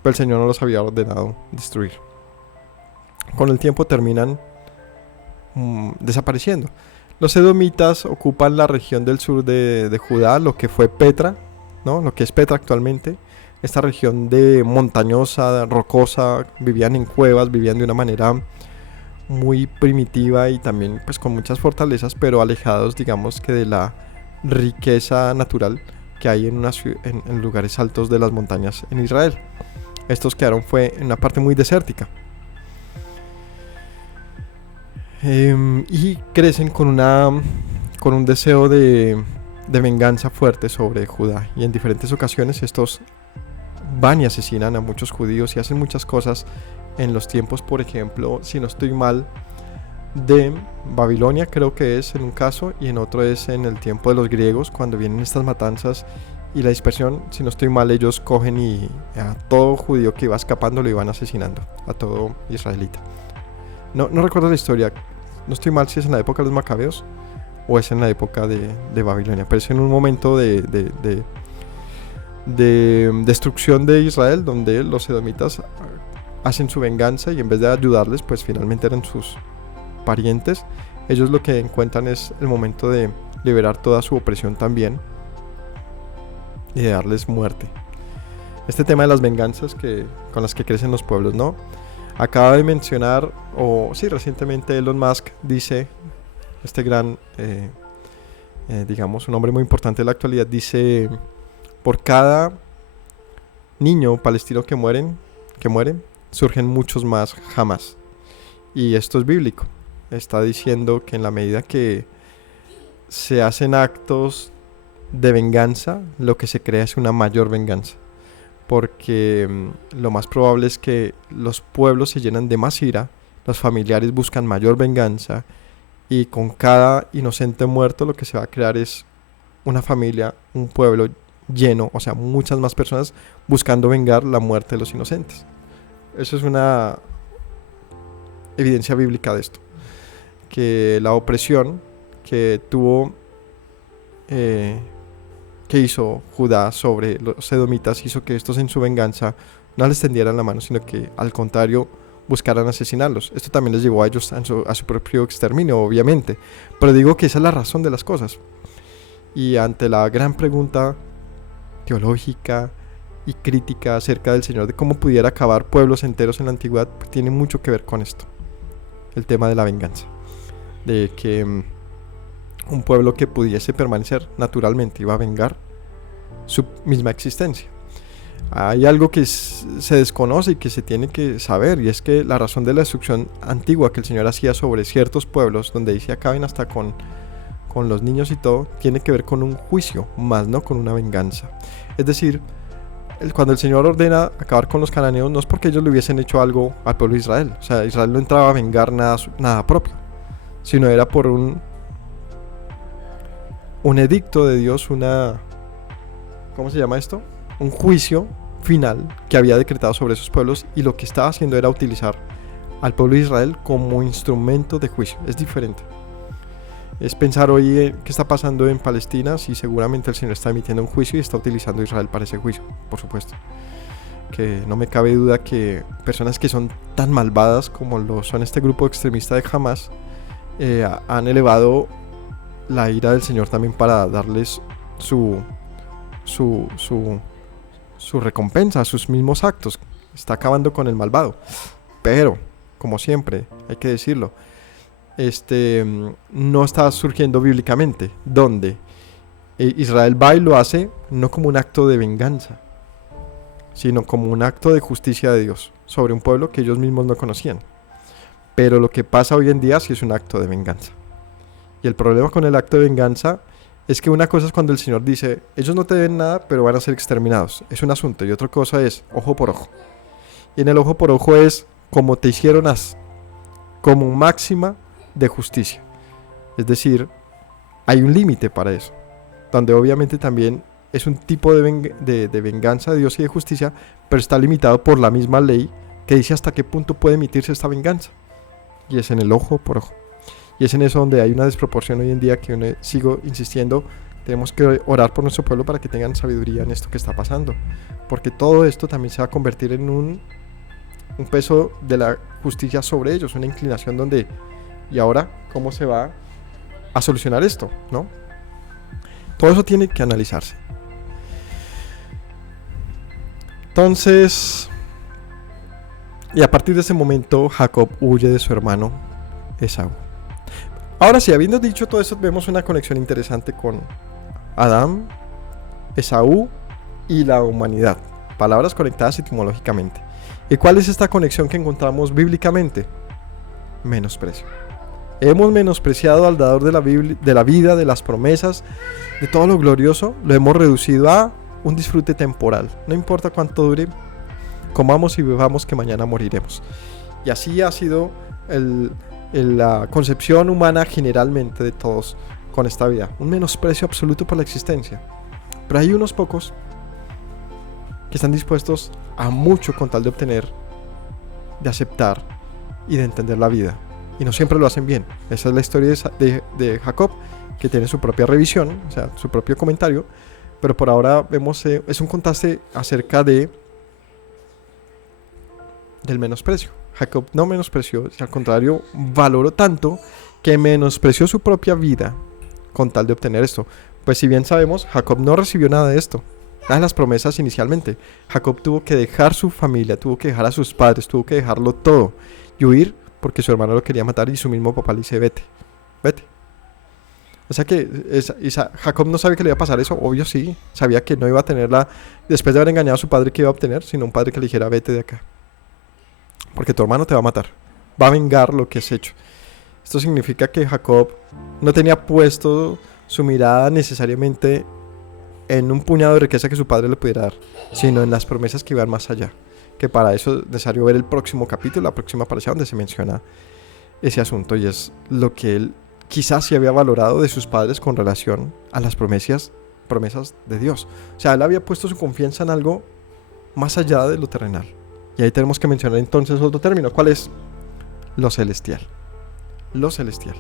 pero el Señor no los había ordenado destruir. Con el tiempo terminan desapareciendo. Los edomitas ocupan la región del sur de Judá, lo que fue Petra, ¿no? Lo que es Petra actualmente. Esta región de montañosa, rocosa, vivían en cuevas, vivían de una manera muy primitiva y también pues con muchas fortalezas, pero alejados, digamos, que de la riqueza natural que hay en lugares altos de las montañas en Israel. Estos quedaron fue en una parte muy desértica. Y crecen con un deseo de venganza fuerte sobre Judá, y en diferentes ocasiones estos van y asesinan a muchos judíos y hacen muchas cosas en los tiempos, por ejemplo, si no estoy mal, de Babilonia, creo que es en un caso, y en otro es en el tiempo de los griegos, cuando vienen estas matanzas y la dispersión. Si no estoy mal, ellos cogen y a todo judío que iba escapando lo iban asesinando, a todo israelita. No recuerdo la historia, no estoy mal si es en la época de los macabeos o es en la época de Babilonia, pero es en un momento de destrucción de Israel, donde los edomitas hacen su venganza y en vez de ayudarles, pues finalmente eran sus parientes. Ellos lo que encuentran es el momento de liberar toda su opresión también y de darles muerte. Este tema de las venganzas con las que crecen los pueblos, ¿no? Acaba de mencionar, recientemente Elon Musk dice, este gran, digamos, un hombre muy importante de la actualidad, dice: por cada niño palestino que muere, surgen muchos más jamás. Y esto es bíblico. Está diciendo que en la medida que se hacen actos de venganza, lo que se crea es una mayor venganza. Porque lo más probable es que los pueblos se llenan de más ira, los familiares buscan mayor venganza, y con cada inocente muerto lo que se va a crear es una familia, un pueblo lleno, o sea, muchas más personas buscando vengar la muerte de los inocentes. Eso es una evidencia bíblica de esto, que la opresión que hizo Judá sobre los edomitas hizo que estos en su venganza no les tendieran la mano, sino que al contrario buscaran asesinarlos. Esto también les llevó a ellos a su propio exterminio, obviamente, pero digo que esa es la razón de las cosas. Y ante la gran pregunta teológica y crítica acerca del Señor, de cómo pudiera acabar pueblos enteros en la antigüedad, pues tiene mucho que ver con esto, el tema de la venganza, de que un pueblo que pudiese permanecer naturalmente iba a vengar su misma existencia. Hay algo que se desconoce y que se tiene que saber, y es que la razón de la destrucción antigua que el Señor hacía sobre ciertos pueblos, donde dice acaben hasta con los niños y todo, tiene que ver con un juicio, más no con una venganza. Es decir, cuando el Señor ordena acabar con los cananeos, no es porque ellos le hubiesen hecho algo al pueblo de Israel. O sea, Israel no entraba a vengar nada propio, sino era por un edicto de Dios, ¿cómo se llama esto? Un juicio final que había decretado sobre esos pueblos, y lo que estaba haciendo era utilizar al pueblo de Israel como instrumento de juicio. Es diferente. Es pensar hoy qué está pasando en Palestina, si seguramente el Señor está emitiendo un juicio y está utilizando a Israel para ese juicio, por supuesto. Que no me cabe duda que personas que son tan malvadas como lo son este grupo extremista de Hamas, han elevado la ira del Señor también para darles su recompensa a sus mismos actos. Está acabando con el malvado. Pero, como siempre, hay que decirlo, no está surgiendo bíblicamente, donde Israel va y lo hace no como un acto de venganza, sino como un acto de justicia de Dios sobre un pueblo que ellos mismos no conocían. Pero lo que pasa hoy en día sí es un acto de venganza. Y el problema con el acto de venganza es que una cosa es cuando el Señor dice, ellos no te deben nada, pero van a ser exterminados. Es un asunto. Y otra cosa es ojo por ojo. Y en el ojo por ojo es como te hicieron, haz, como máxima de justicia. Es decir, hay un límite para eso, donde obviamente también es un tipo de venganza de Dios y de justicia, pero está limitado por la misma ley que dice hasta qué punto puede emitirse esta venganza, y es en el ojo por ojo. Y es en eso donde hay una desproporción hoy en día que sigo insistiendo. Tenemos que orar por nuestro pueblo para que tengan sabiduría en esto que está pasando, porque todo esto también se va a convertir en un peso de la justicia sobre ellos, una inclinación donde, ¿y ahora cómo se va a solucionar esto? ¿No? Todo eso tiene que analizarse. Entonces, y a partir de ese momento Jacob huye de su hermano Esaú. Ahora sí, habiendo dicho todo eso, vemos una conexión interesante con Adán, Esaú y la humanidad. Palabras conectadas etimológicamente. ¿Y cuál es esta conexión que encontramos bíblicamente? Menosprecio. Hemos menospreciado al dador de la vida, de las promesas, de todo lo glorioso. Lo hemos reducido a un disfrute temporal. No importa cuánto dure, comamos y bebamos que mañana moriremos. Y así ha sido la concepción humana generalmente de todos con esta vida. Un menosprecio absoluto por la existencia. Pero hay unos pocos que están dispuestos a mucho con tal de obtener, de aceptar y de entender la vida. Y no siempre lo hacen bien. Esa es la historia de Jacob, que tiene su propia revisión, o sea, su propio comentario. Pero por ahora vemos, es un contraste acerca del menosprecio. Jacob no menospreció, al contrario, valoró tanto que menospreció su propia vida con tal de obtener esto. Pues si bien sabemos, Jacob no recibió nada de esto, nada de las promesas inicialmente. Jacob tuvo que dejar su familia, tuvo que dejar a sus padres, tuvo que dejarlo todo y huir porque su hermano lo quería matar y su mismo papá le dice, vete. O sea que Jacob no sabía que le iba a pasar eso, obvio sí, sabía que no iba a tenerla, después de haber engañado a su padre, que iba a obtener, sino un padre que le dijera, vete de acá, porque tu hermano te va a matar, va a vengar lo que has hecho. Esto significa que Jacob no tenía puesto su mirada necesariamente en un puñado de riqueza que su padre le pudiera dar, sino en las promesas que iban más allá. Que para eso es necesario ver el próximo capítulo, la próxima parasha, donde se menciona ese asunto, y es lo que él quizás sí había valorado de sus padres con relación a las promesas de Dios. O sea, él había puesto su confianza en algo más allá de lo terrenal. Y ahí tenemos que mencionar entonces otro término. ¿Cuál es? Lo celestial. Lo celestial.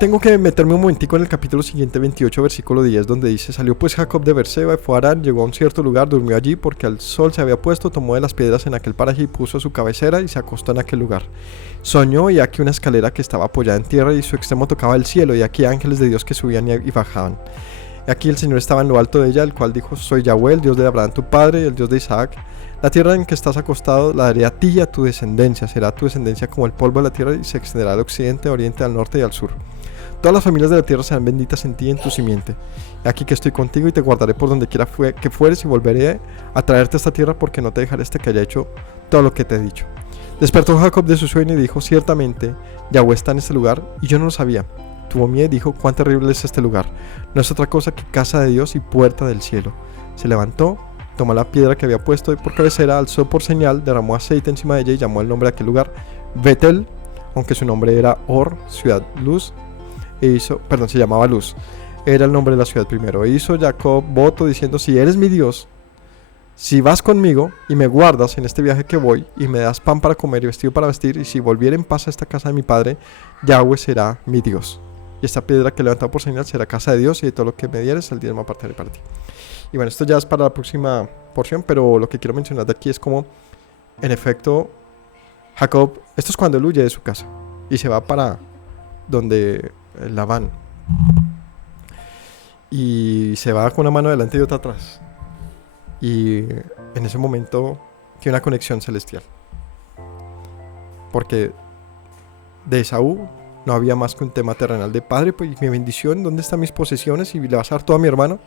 Tengo que meterme un momentico en el capítulo siguiente, 28, versículo 10, donde dice: salió pues Jacob de Berseba y fue a Harán, llegó a un cierto lugar, durmió allí porque el sol se había puesto, tomó de las piedras en aquel paraje y puso su cabecera y se acostó en aquel lugar. Soñó y aquí una escalera que estaba apoyada en tierra y su extremo tocaba el cielo, y aquí ángeles de Dios que subían y bajaban. Y aquí el Señor estaba en lo alto de ella, el cual dijo: soy Yahweh, el Dios de Abraham tu padre, el Dios de Isaac. La tierra en que estás acostado la daré a ti y a tu descendencia, será tu descendencia como el polvo de la tierra y se extenderá al occidente, al oriente, al norte y al sur. Todas las familias de la tierra serán benditas en ti y en tu simiente. Aquí que estoy contigo y te guardaré por donde quiera que fueres, y volveré a traerte a esta tierra, porque no te dejaré hasta que haya hecho todo lo que te he dicho. Despertó Jacob de su sueño y dijo: ciertamente Yahweh está en este lugar, y yo no lo sabía. Tuvo miedo y dijo: cuán terrible es este lugar. No es otra cosa que casa de Dios y puerta del cielo. Se levantó, tomó la piedra que había puesto por cabecera, alzó por señal, derramó aceite encima de ella y llamó el nombre de aquel lugar Betel, aunque su nombre era Or, ciudad luz. Se llamaba Luz, era el nombre de la ciudad primero. E hizo Jacob voto diciendo: si eres mi Dios, si vas conmigo y me guardas en este viaje que voy, y me das pan para comer y vestido para vestir, y si volviera en paz a esta casa de mi padre, Yahweh será mi Dios. Y esta piedra que he levantado por señal será casa de Dios, y de todo lo que me dieres, el diezmo apartaré para ti. Y bueno, esto ya es para la próxima porción, pero lo que quiero mencionar de aquí es como, en efecto, Jacob, esto es cuando él huye de su casa y se va para donde Labán, y se va con una mano adelante y otra atrás, y en ese momento tiene una conexión celestial, porque de Esaú no había más que un tema terrenal de: padre, pues mi bendición, ¿dónde están mis posesiones? Y le vas a dar todo a mi hermano.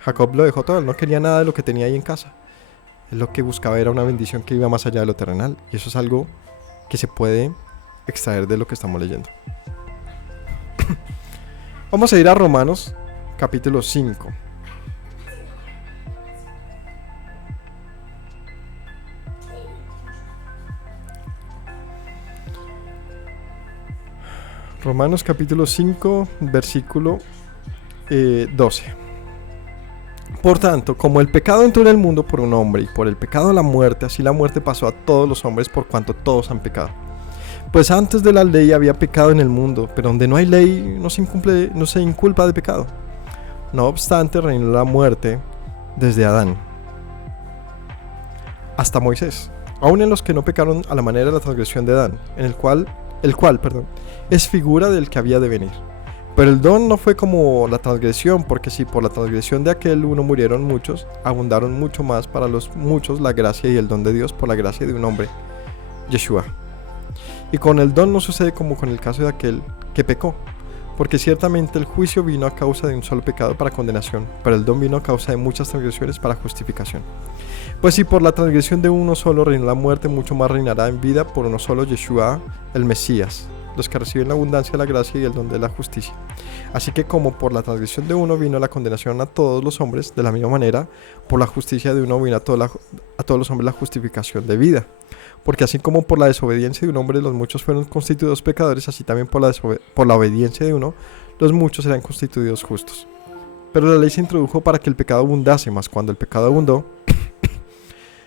Jacob lo dejó todo, él no quería nada de lo que tenía ahí en casa. Él lo que buscaba era una bendición que iba más allá de lo terrenal, y eso es algo que se puede extraer de lo que estamos leyendo. Vamos a ir a Romanos capítulo 5. Romanos capítulo 5, versículo 12. Por tanto, como el pecado entró en el mundo por un hombre, y por el pecado la muerte, así la muerte pasó a todos los hombres por cuanto todos han pecado. Pues antes de la ley había pecado en el mundo, pero donde no hay ley no se inculpa de pecado. No obstante, reinó la muerte desde Adán hasta Moisés, aun en los que no pecaron a la manera de la transgresión de Adán, el cual, es figura del que había de venir. Pero el don no fue como la transgresión, porque si por la transgresión de aquel uno murieron muchos, abundaron mucho más para los muchos la gracia y el don de Dios por la gracia de un hombre, Yeshua. Y con el don no sucede como con el caso de aquel que pecó, porque ciertamente el juicio vino a causa de un solo pecado para condenación, pero el don vino a causa de muchas transgresiones para justificación. Pues si por la transgresión de uno solo reinó la muerte, mucho más reinará en vida por uno solo, Yeshua, el Mesías, los que reciben la abundancia de la gracia y el don de la justicia. Así que como por la transgresión de uno vino la condenación a todos los hombres, de la misma manera, por la justicia de uno vino a todos los hombres la justificación de vida. Porque así como por la desobediencia de un hombre los muchos fueron constituidos pecadores, así también por la obediencia de uno, los muchos serán constituidos justos. Pero la ley se introdujo para que el pecado abundase, mas cuando el pecado abundó,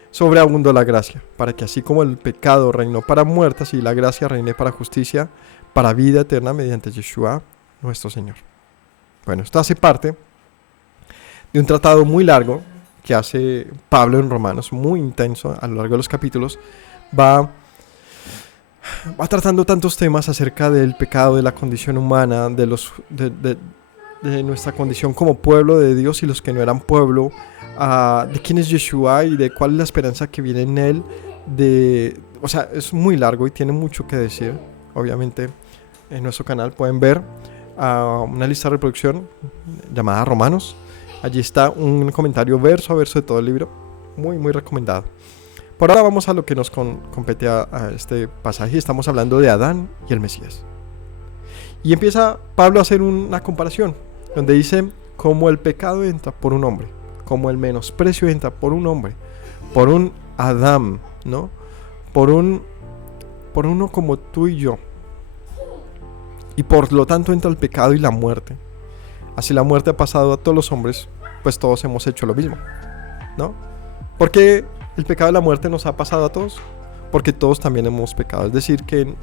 sobreabundó la gracia, para que así como el pecado reinó para muerte, así la gracia reine para justicia, para vida eterna mediante Yeshua, nuestro Señor. Bueno, esto hace parte de un tratado muy largo que hace Pablo en Romanos, muy intenso a lo largo de los capítulos. Va tratando tantos temas acerca del pecado, de la condición humana, de nuestra condición como pueblo de Dios y los que no eran pueblo, de quién es Yeshua y de cuál es la esperanza que viene en él. O sea, es muy largo y tiene mucho que decir. Obviamente en nuestro canal pueden ver una lista de reproducción llamada Romanos. Allí está un comentario verso a verso de todo el libro, muy muy recomendado. Por ahora vamos a lo que nos compete a este pasaje. Estamos hablando de Adán y el Mesías. Y empieza Pablo a hacer una comparación, donde dice, como el pecado entra por un hombre, como el menosprecio entra por un hombre, por un Adán, ¿no? Por uno como tú y yo. Y por lo tanto entra el pecado y la muerte. Así la muerte ha pasado a todos los hombres, pues todos hemos hecho lo mismo, ¿no? ¿Por qué el pecado y la muerte nos ha pasado a todos? Porque todos también hemos pecado. Es decir, que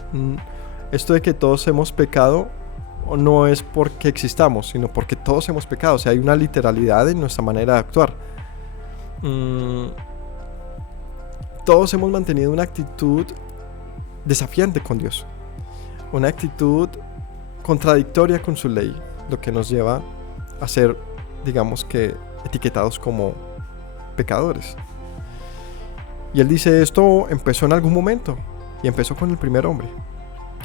esto de que todos hemos pecado no es porque existamos, sino porque todos hemos pecado. O sea, hay una literalidad en nuestra manera de actuar. Todos hemos mantenido una actitud desafiante con Dios, una actitud contradictoria con su ley, lo que nos lleva a ser, digamos que, etiquetados como pecadores. Y él dice, esto empezó en algún momento, y empezó con el primer hombre,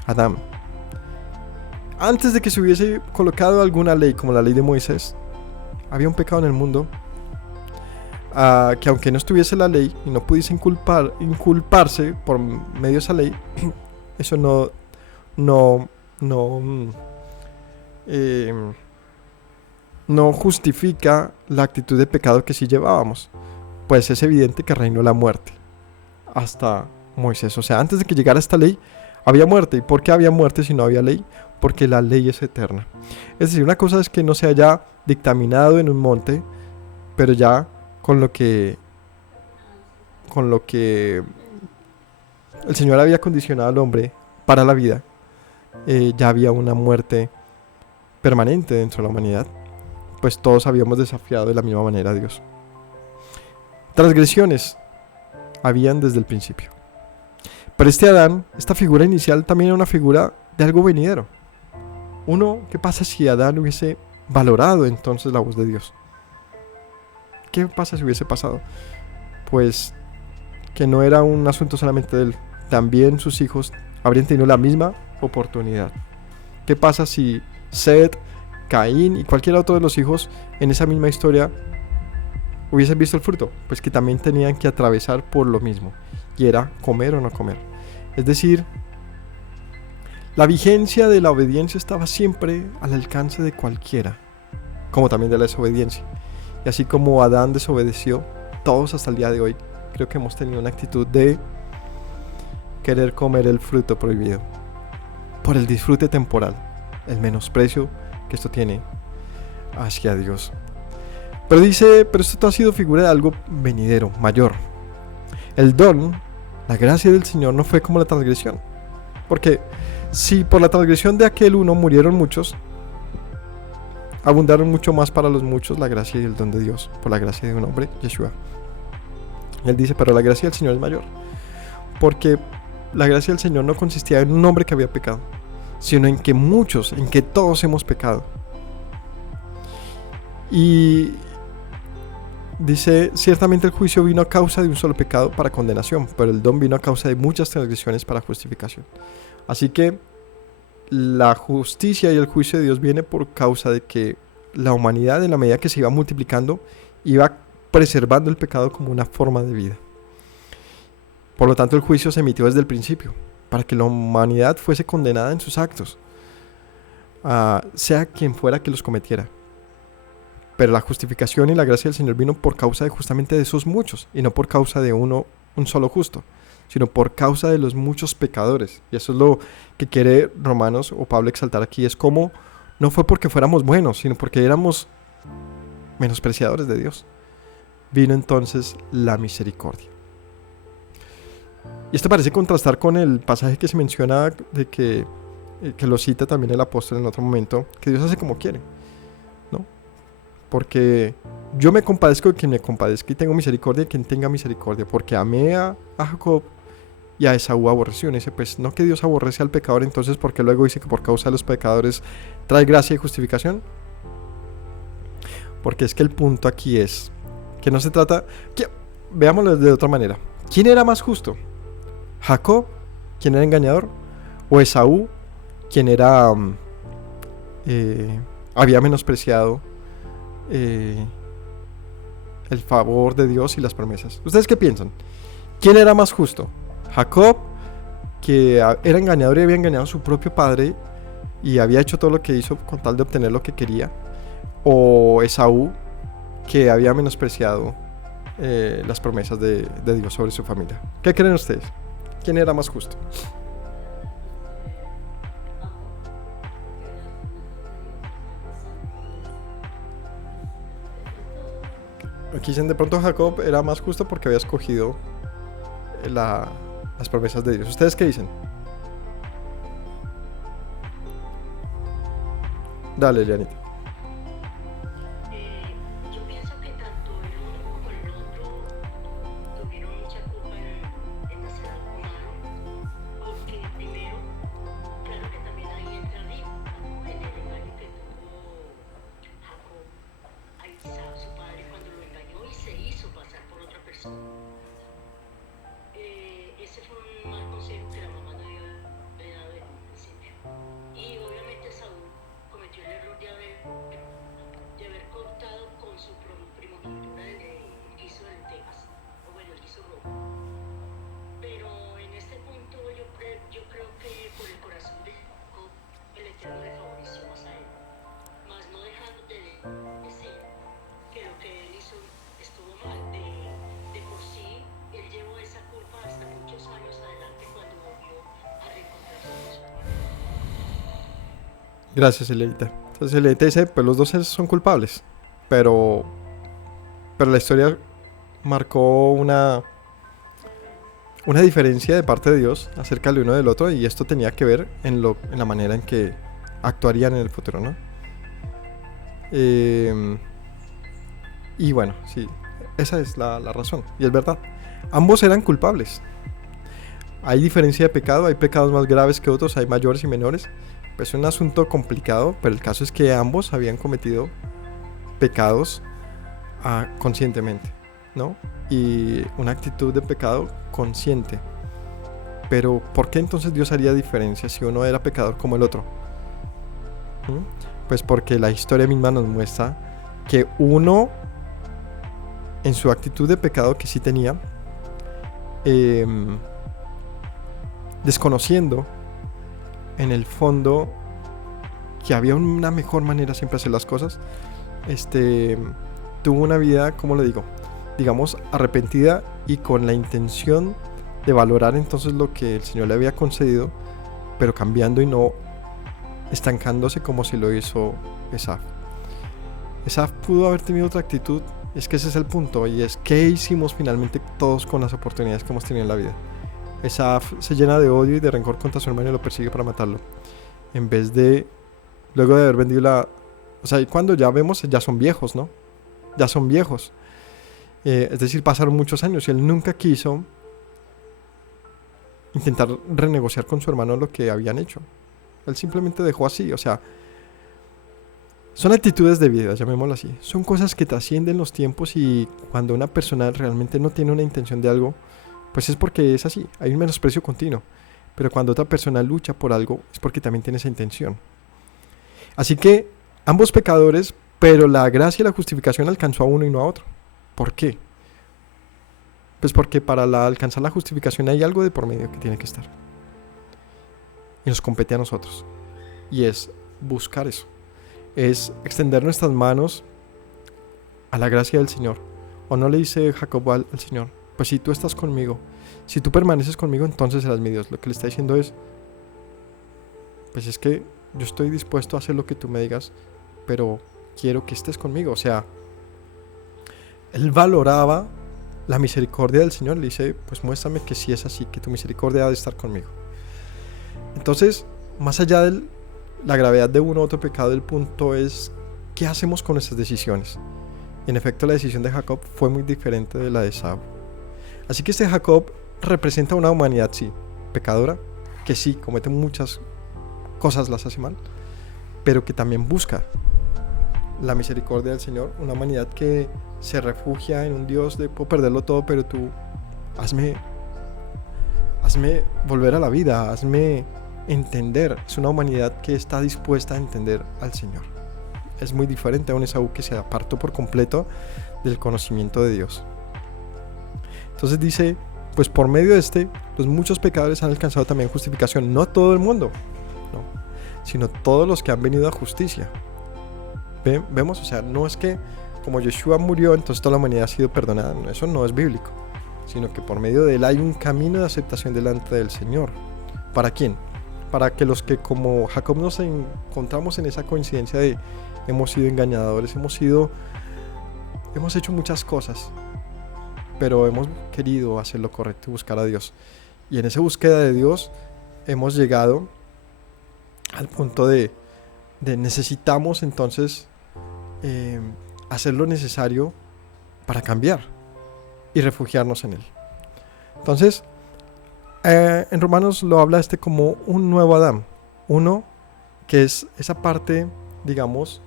Adán. Antes de que se hubiese colocado alguna ley como la ley de Moisés, había un pecado en el mundo, que aunque no estuviese la ley y no pudiese inculparse por medio de esa ley, eso no justifica la actitud de pecado que sí llevábamos. Pues es evidente que reinó la muerte hasta Moisés. O sea, antes de que llegara esta ley había muerte. ¿Y por qué había muerte si no había ley? Porque la ley es eterna. Es decir, una cosa es que no se haya dictaminado en un monte, pero ya con lo que el Señor había condicionado al hombre para la vida, ya había una muerte permanente dentro de la humanidad, pues todos habíamos desafiado de la misma manera a Dios. Transgresiones habían desde el principio, pero este Adán, esta figura inicial, también era una figura de algo venidero. ¿Qué pasa si Adán hubiese valorado entonces la voz de Dios? ¿Qué pasa si hubiese pasado? Pues que no era un asunto solamente de él, también sus hijos habrían tenido la misma oportunidad. ¿Qué pasa si Set, Caín y cualquier otro de los hijos en esa misma historia hubiesen visto el fruto? Pues que también tenían que atravesar por lo mismo, y era comer o no comer. Es decir, la vigencia de la obediencia estaba siempre al alcance de cualquiera, como también de la desobediencia. Y así como Adán desobedeció, todos hasta el día de hoy creo que hemos tenido una actitud de querer comer el fruto prohibido. por el disfrute temporal, el menosprecio que esto tiene hacia Dios. Pero dice, pero esto ha sido figura de algo venidero, mayor. El don, la gracia del Señor no fue como la transgresión. Porque si por la transgresión de aquel uno murieron muchos, abundaron mucho más para los muchos la gracia y el don de Dios, por la gracia de un hombre, Yeshua. Él dice, pero la gracia del Señor es mayor. Porque la gracia del Señor no consistía en un hombre que había pecado, sino en que muchos, en que todos hemos pecado. Y dice, ciertamente el juicio vino a causa de un solo pecado para condenación, pero el don vino a causa de muchas transgresiones para justificación. Así que la justicia y el juicio de Dios viene por causa de que la humanidad, en la medida que se iba multiplicando, iba preservando el pecado como una forma de vida. Por lo tanto, el juicio se emitió desde el principio, para que la humanidad fuese condenada en sus actos, sea quien fuera que los cometiera. Pero la justificación y la gracia del Señor vino por causa de justamente de esos muchos, y no por causa de un solo justo, sino por causa de los muchos pecadores. Y eso es lo que quiere Romanos o Pablo exaltar aquí, es como no fue porque fuéramos buenos, sino porque éramos menospreciadores de Dios. Vino entonces la misericordia. Y esto parece contrastar con el pasaje que se menciona, de que lo cita también el apóstol en otro momento, que Dios hace como quiere, ¿no? Porque yo me compadezco de quien me compadezca y tengo misericordia de quien tenga misericordia, porque amé a Jacob y a Esaú aborreció. Y dice, pues no que Dios aborrece al pecador, entonces ¿por qué luego dice que por causa de los pecadores trae gracia y justificación? Porque es que el punto aquí es que no se trata, veámoslo de otra manera. ¿Quién era más justo? ¿Jacob, quien era engañador? ¿O Esaú, quien era había menospreciado el favor de Dios y las promesas? ¿Ustedes qué piensan? ¿Quién era más justo? ¿Jacob, que era engañador y había engañado a su propio padre y había hecho todo lo que hizo con tal de obtener lo que quería? ¿O Esaú, que había menospreciado las promesas de Dios sobre su familia? ¿Qué creen ustedes? ¿Quién era más justo? Aquí dicen, de pronto Jacob era más justo porque había escogido las promesas de Dios. ¿Ustedes qué dicen? Dale, Elianita. Yo pienso que tanto el uno como el otro tuvieron mucha culpa en hacer algo malo, porque primero, claro que también ahí entra Dios, ¿no? En el engaño que tuvo Jacob a Isaac, su padre, cuando lo engañó y se hizo pasar por otra persona. Ese fue un mal consejo que la mamá no había dado desde un principio. Y obviamente Saúl cometió el error de haber cortado con su primogenitura el guiso de lentejas, o bueno, el guiso rojo. Pero en este punto yo creo que por el corazón de Jacob, el Eterno le favoreció más a él, más no dejando de decir que lo que él hizo estuvo mal. De por sí, él llevó esa culpa hasta muchos años adelante cuando volvió a reencontrarse con su hermano. Gracias, Elianita. Entonces Elianita dice, pues los dos son culpables, pero la historia marcó una diferencia de parte de Dios acerca del uno del otro, y esto tenía que ver en la manera en que actuarían en el futuro, ¿no? Y bueno, sí, esa es la razón, y es verdad. Ambos eran culpables. Hay diferencia de pecado, hay pecados más graves que otros, hay mayores y menores. Pues es un asunto complicado, pero el caso es que ambos habían cometido pecados conscientemente, ¿no? Y una actitud de pecado consciente. Pero ¿por qué entonces Dios haría diferencia si uno era pecador como el otro? Pues porque la historia misma nos muestra que uno, en su actitud de pecado que sí tenía, desconociendo en el fondo que había una mejor manera siempre de hacer las cosas, tuvo una vida, ¿cómo le digo? Digamos, arrepentida y con la intención de valorar entonces lo que el Señor le había concedido pero cambiando y no estancándose como si lo hizo Esaf. Esaf pudo haber tenido otra actitud, es que ese es el punto, y es ¿qué hicimos finalmente todos con las oportunidades que hemos tenido en la vida? Esaf se llena de odio y de rencor contra su hermano y lo persigue para matarlo, en vez de, luego de haber vendido o sea, y cuando ya vemos, ya son viejos, ¿no? Ya son viejos. Es decir, pasaron muchos años y él nunca quiso intentar renegociar con su hermano lo que habían hecho. Él simplemente dejó así, o sea, son actitudes de vida, llamémoslo así. Son cosas que trascienden los tiempos y cuando una persona realmente no tiene una intención de algo, pues es porque es así, hay un menosprecio continuo. Pero cuando otra persona lucha por algo, es porque también tiene esa intención. Así que ambos pecadores, pero la gracia y la justificación alcanzó a uno y no a otro. ¿Por qué? Pues porque para alcanzar la justificación hay algo de por medio que tiene que estar. Y nos compete a nosotros. Y es buscar eso. Es extender nuestras manos a la gracia del Señor. ¿O no le dice Jacob al Señor? Pues si tú estás conmigo, si tú permaneces conmigo, entonces serás mi Dios. Lo que le está diciendo es, pues es que yo estoy dispuesto a hacer lo que tú me digas, pero quiero que estés conmigo. O sea, él valoraba la misericordia del Señor. Le dice, pues muéstrame que si es así, que tu misericordia ha de estar conmigo. Entonces, más allá de la gravedad de uno u otro pecado, el punto es ¿qué hacemos con nuestras decisiones? Y en efecto, la decisión de Jacob fue muy diferente de la de Esaú. Así que este Jacob representa una humanidad, sí, pecadora, que sí, comete muchas cosas, las hace mal, pero que también busca la misericordia del Señor, una humanidad que se refugia en un Dios de puedo perderlo todo, pero tú hazme volver a la vida, hazme entender. Es una humanidad que está dispuesta a entender al Señor. Es muy diferente a un Esaú que se apartó por completo del conocimiento de Dios. Entonces dice, pues por medio de los muchos pecadores han alcanzado también justificación. No todo el mundo, no, sino todos los que han venido a justicia. ¿Vemos? O sea, no es que como Yeshua murió, entonces toda la humanidad ha sido perdonada. No, eso no es bíblico, sino que por medio de él hay un camino de aceptación delante del Señor. ¿Para quién? Para que los que como Jacob nos encontramos en esa coincidencia de hemos sido engañadores, hemos hecho muchas cosas, pero hemos querido hacer lo correcto y buscar a Dios. Y en esa búsqueda de Dios hemos llegado al punto de necesitamos entonces hacer lo necesario para cambiar y refugiarnos en Él. Entonces, en Romanos lo habla como un nuevo Adán, uno que es esa parte, digamos,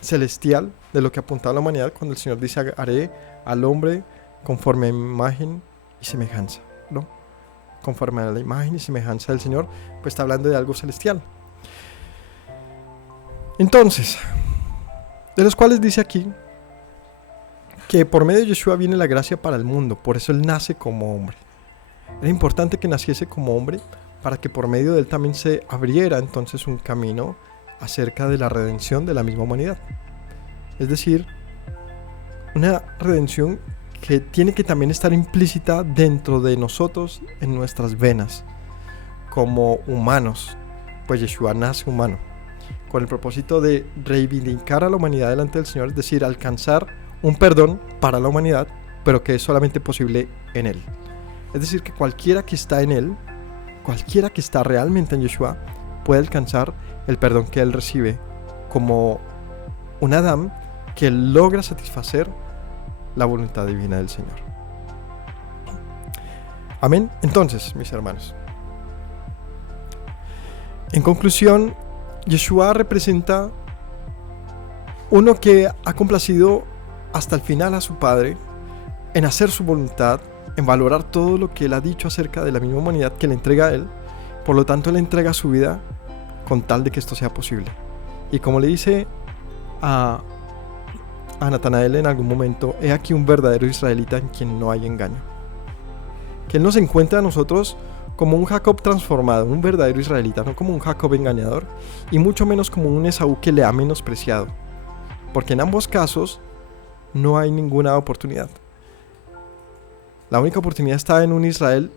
celestial de lo que apuntaba la humanidad cuando el Señor dice haré al hombre conforme a mi imagen y semejanza, ¿no? Conforme a la imagen y semejanza del Señor, pues está hablando de algo celestial. Entonces, de los cuales dice aquí que por medio de Yeshua viene la gracia para el mundo, por eso Él nace como hombre. Era importante que naciese como hombre para que por medio de Él también se abriera entonces un camino acerca de la redención de la misma humanidad. Es decir, una redención que tiene que también estar implícita dentro de nosotros, en nuestras venas, como humanos, pues Yeshua nace humano, con el propósito de reivindicar a la humanidad delante del Señor, es decir, alcanzar un perdón para la humanidad, pero que es solamente posible en Él. Es decir, que cualquiera que está en Él, cualquiera que está realmente en Yeshua, puede alcanzar el perdón que Él recibe como un Adán que logra satisfacer la voluntad divina del Señor. Amén. Entonces, mis hermanos, en conclusión, Yeshua representa uno que ha complacido hasta el final a su Padre en hacer su voluntad, en valorar todo lo que Él ha dicho acerca de la misma humanidad que le entrega a Él. Por lo tanto, Él entrega su vida con tal de que esto sea posible. Y como le dice a Natanael en algún momento, he aquí un verdadero israelita en quien no hay engaño. Que Él nos encuentra a nosotros como un Jacob transformado, un verdadero israelita, no como un Jacob engañador, y mucho menos como un Esaú que le ha menospreciado, porque en ambos casos no hay ninguna oportunidad. La única oportunidad está en un Israel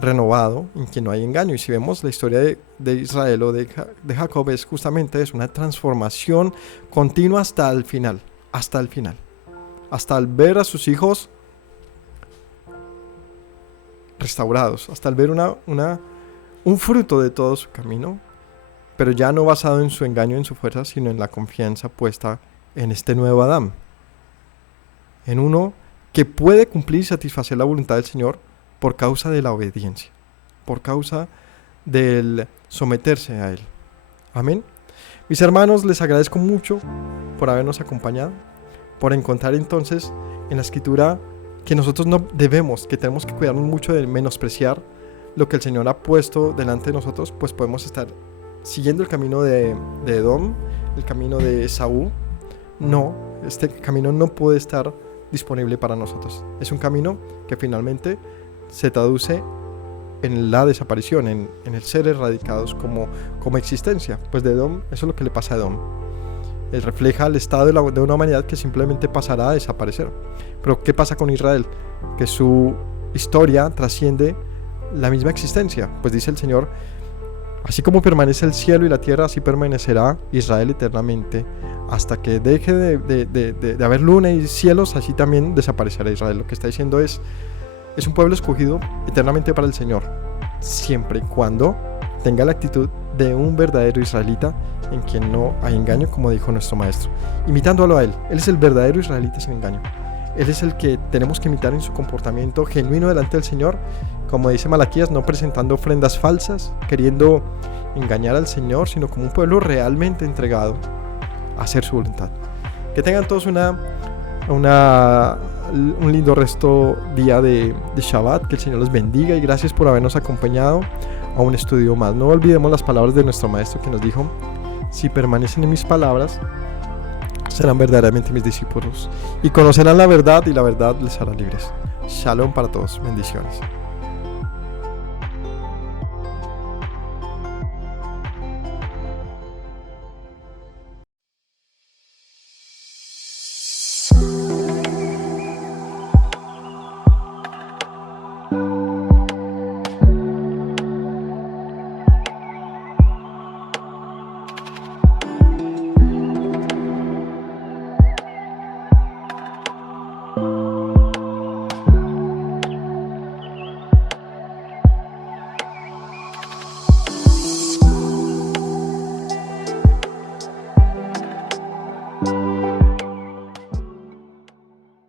renovado en que no hay engaño. Y si vemos la historia de Israel o de Jacob, es justamente eso, una transformación continua hasta el final, hasta el final. Hasta el ver a sus hijos restaurados, hasta el ver un fruto de todo su camino, pero ya no basado en su engaño, en su fuerza, sino en la confianza puesta en este nuevo Adán, en uno que puede cumplir y satisfacer la voluntad del Señor por causa de la obediencia, por causa del someterse a Él. Amén. Mis hermanos, les agradezco mucho por habernos acompañado, por encontrar entonces en la Escritura que nosotros no debemos, que tenemos que cuidarnos mucho de menospreciar lo que el Señor ha puesto delante de nosotros, pues podemos estar siguiendo el camino de Edom, el camino de Esaú. No, este camino no puede estar disponible para nosotros. Es un camino que finalmente se traduce en la desaparición, en el ser erradicados como existencia. Pues de Edom, eso es lo que le pasa a Edom. Él refleja el estado de una humanidad que simplemente pasará a desaparecer. Pero ¿qué pasa con Israel? Que su historia trasciende la misma existencia. Pues dice el Señor: así como permanece el cielo y la tierra, así permanecerá Israel eternamente. Hasta que deje de haber luna y cielos, así también desaparecerá Israel. Lo que está diciendo es un pueblo escogido eternamente para el Señor, siempre y cuando tenga la actitud de un verdadero israelita en quien no hay engaño, como dijo nuestro maestro, imitándolo a Él. Él es el verdadero israelita sin engaño. Él es el que tenemos que imitar en su comportamiento genuino delante del Señor, como dice Malaquías, no presentando ofrendas falsas, queriendo engañar al Señor, sino como un pueblo realmente entregado a hacer su voluntad. Que tengan todos un lindo día de Shabbat, que el Señor los bendiga y gracias por habernos acompañado a un estudio más. No olvidemos las palabras de nuestro maestro que nos dijo: si permanecen en mis palabras, serán verdaderamente mis discípulos y conocerán la verdad y la verdad les hará libres. Shalom para todos, bendiciones.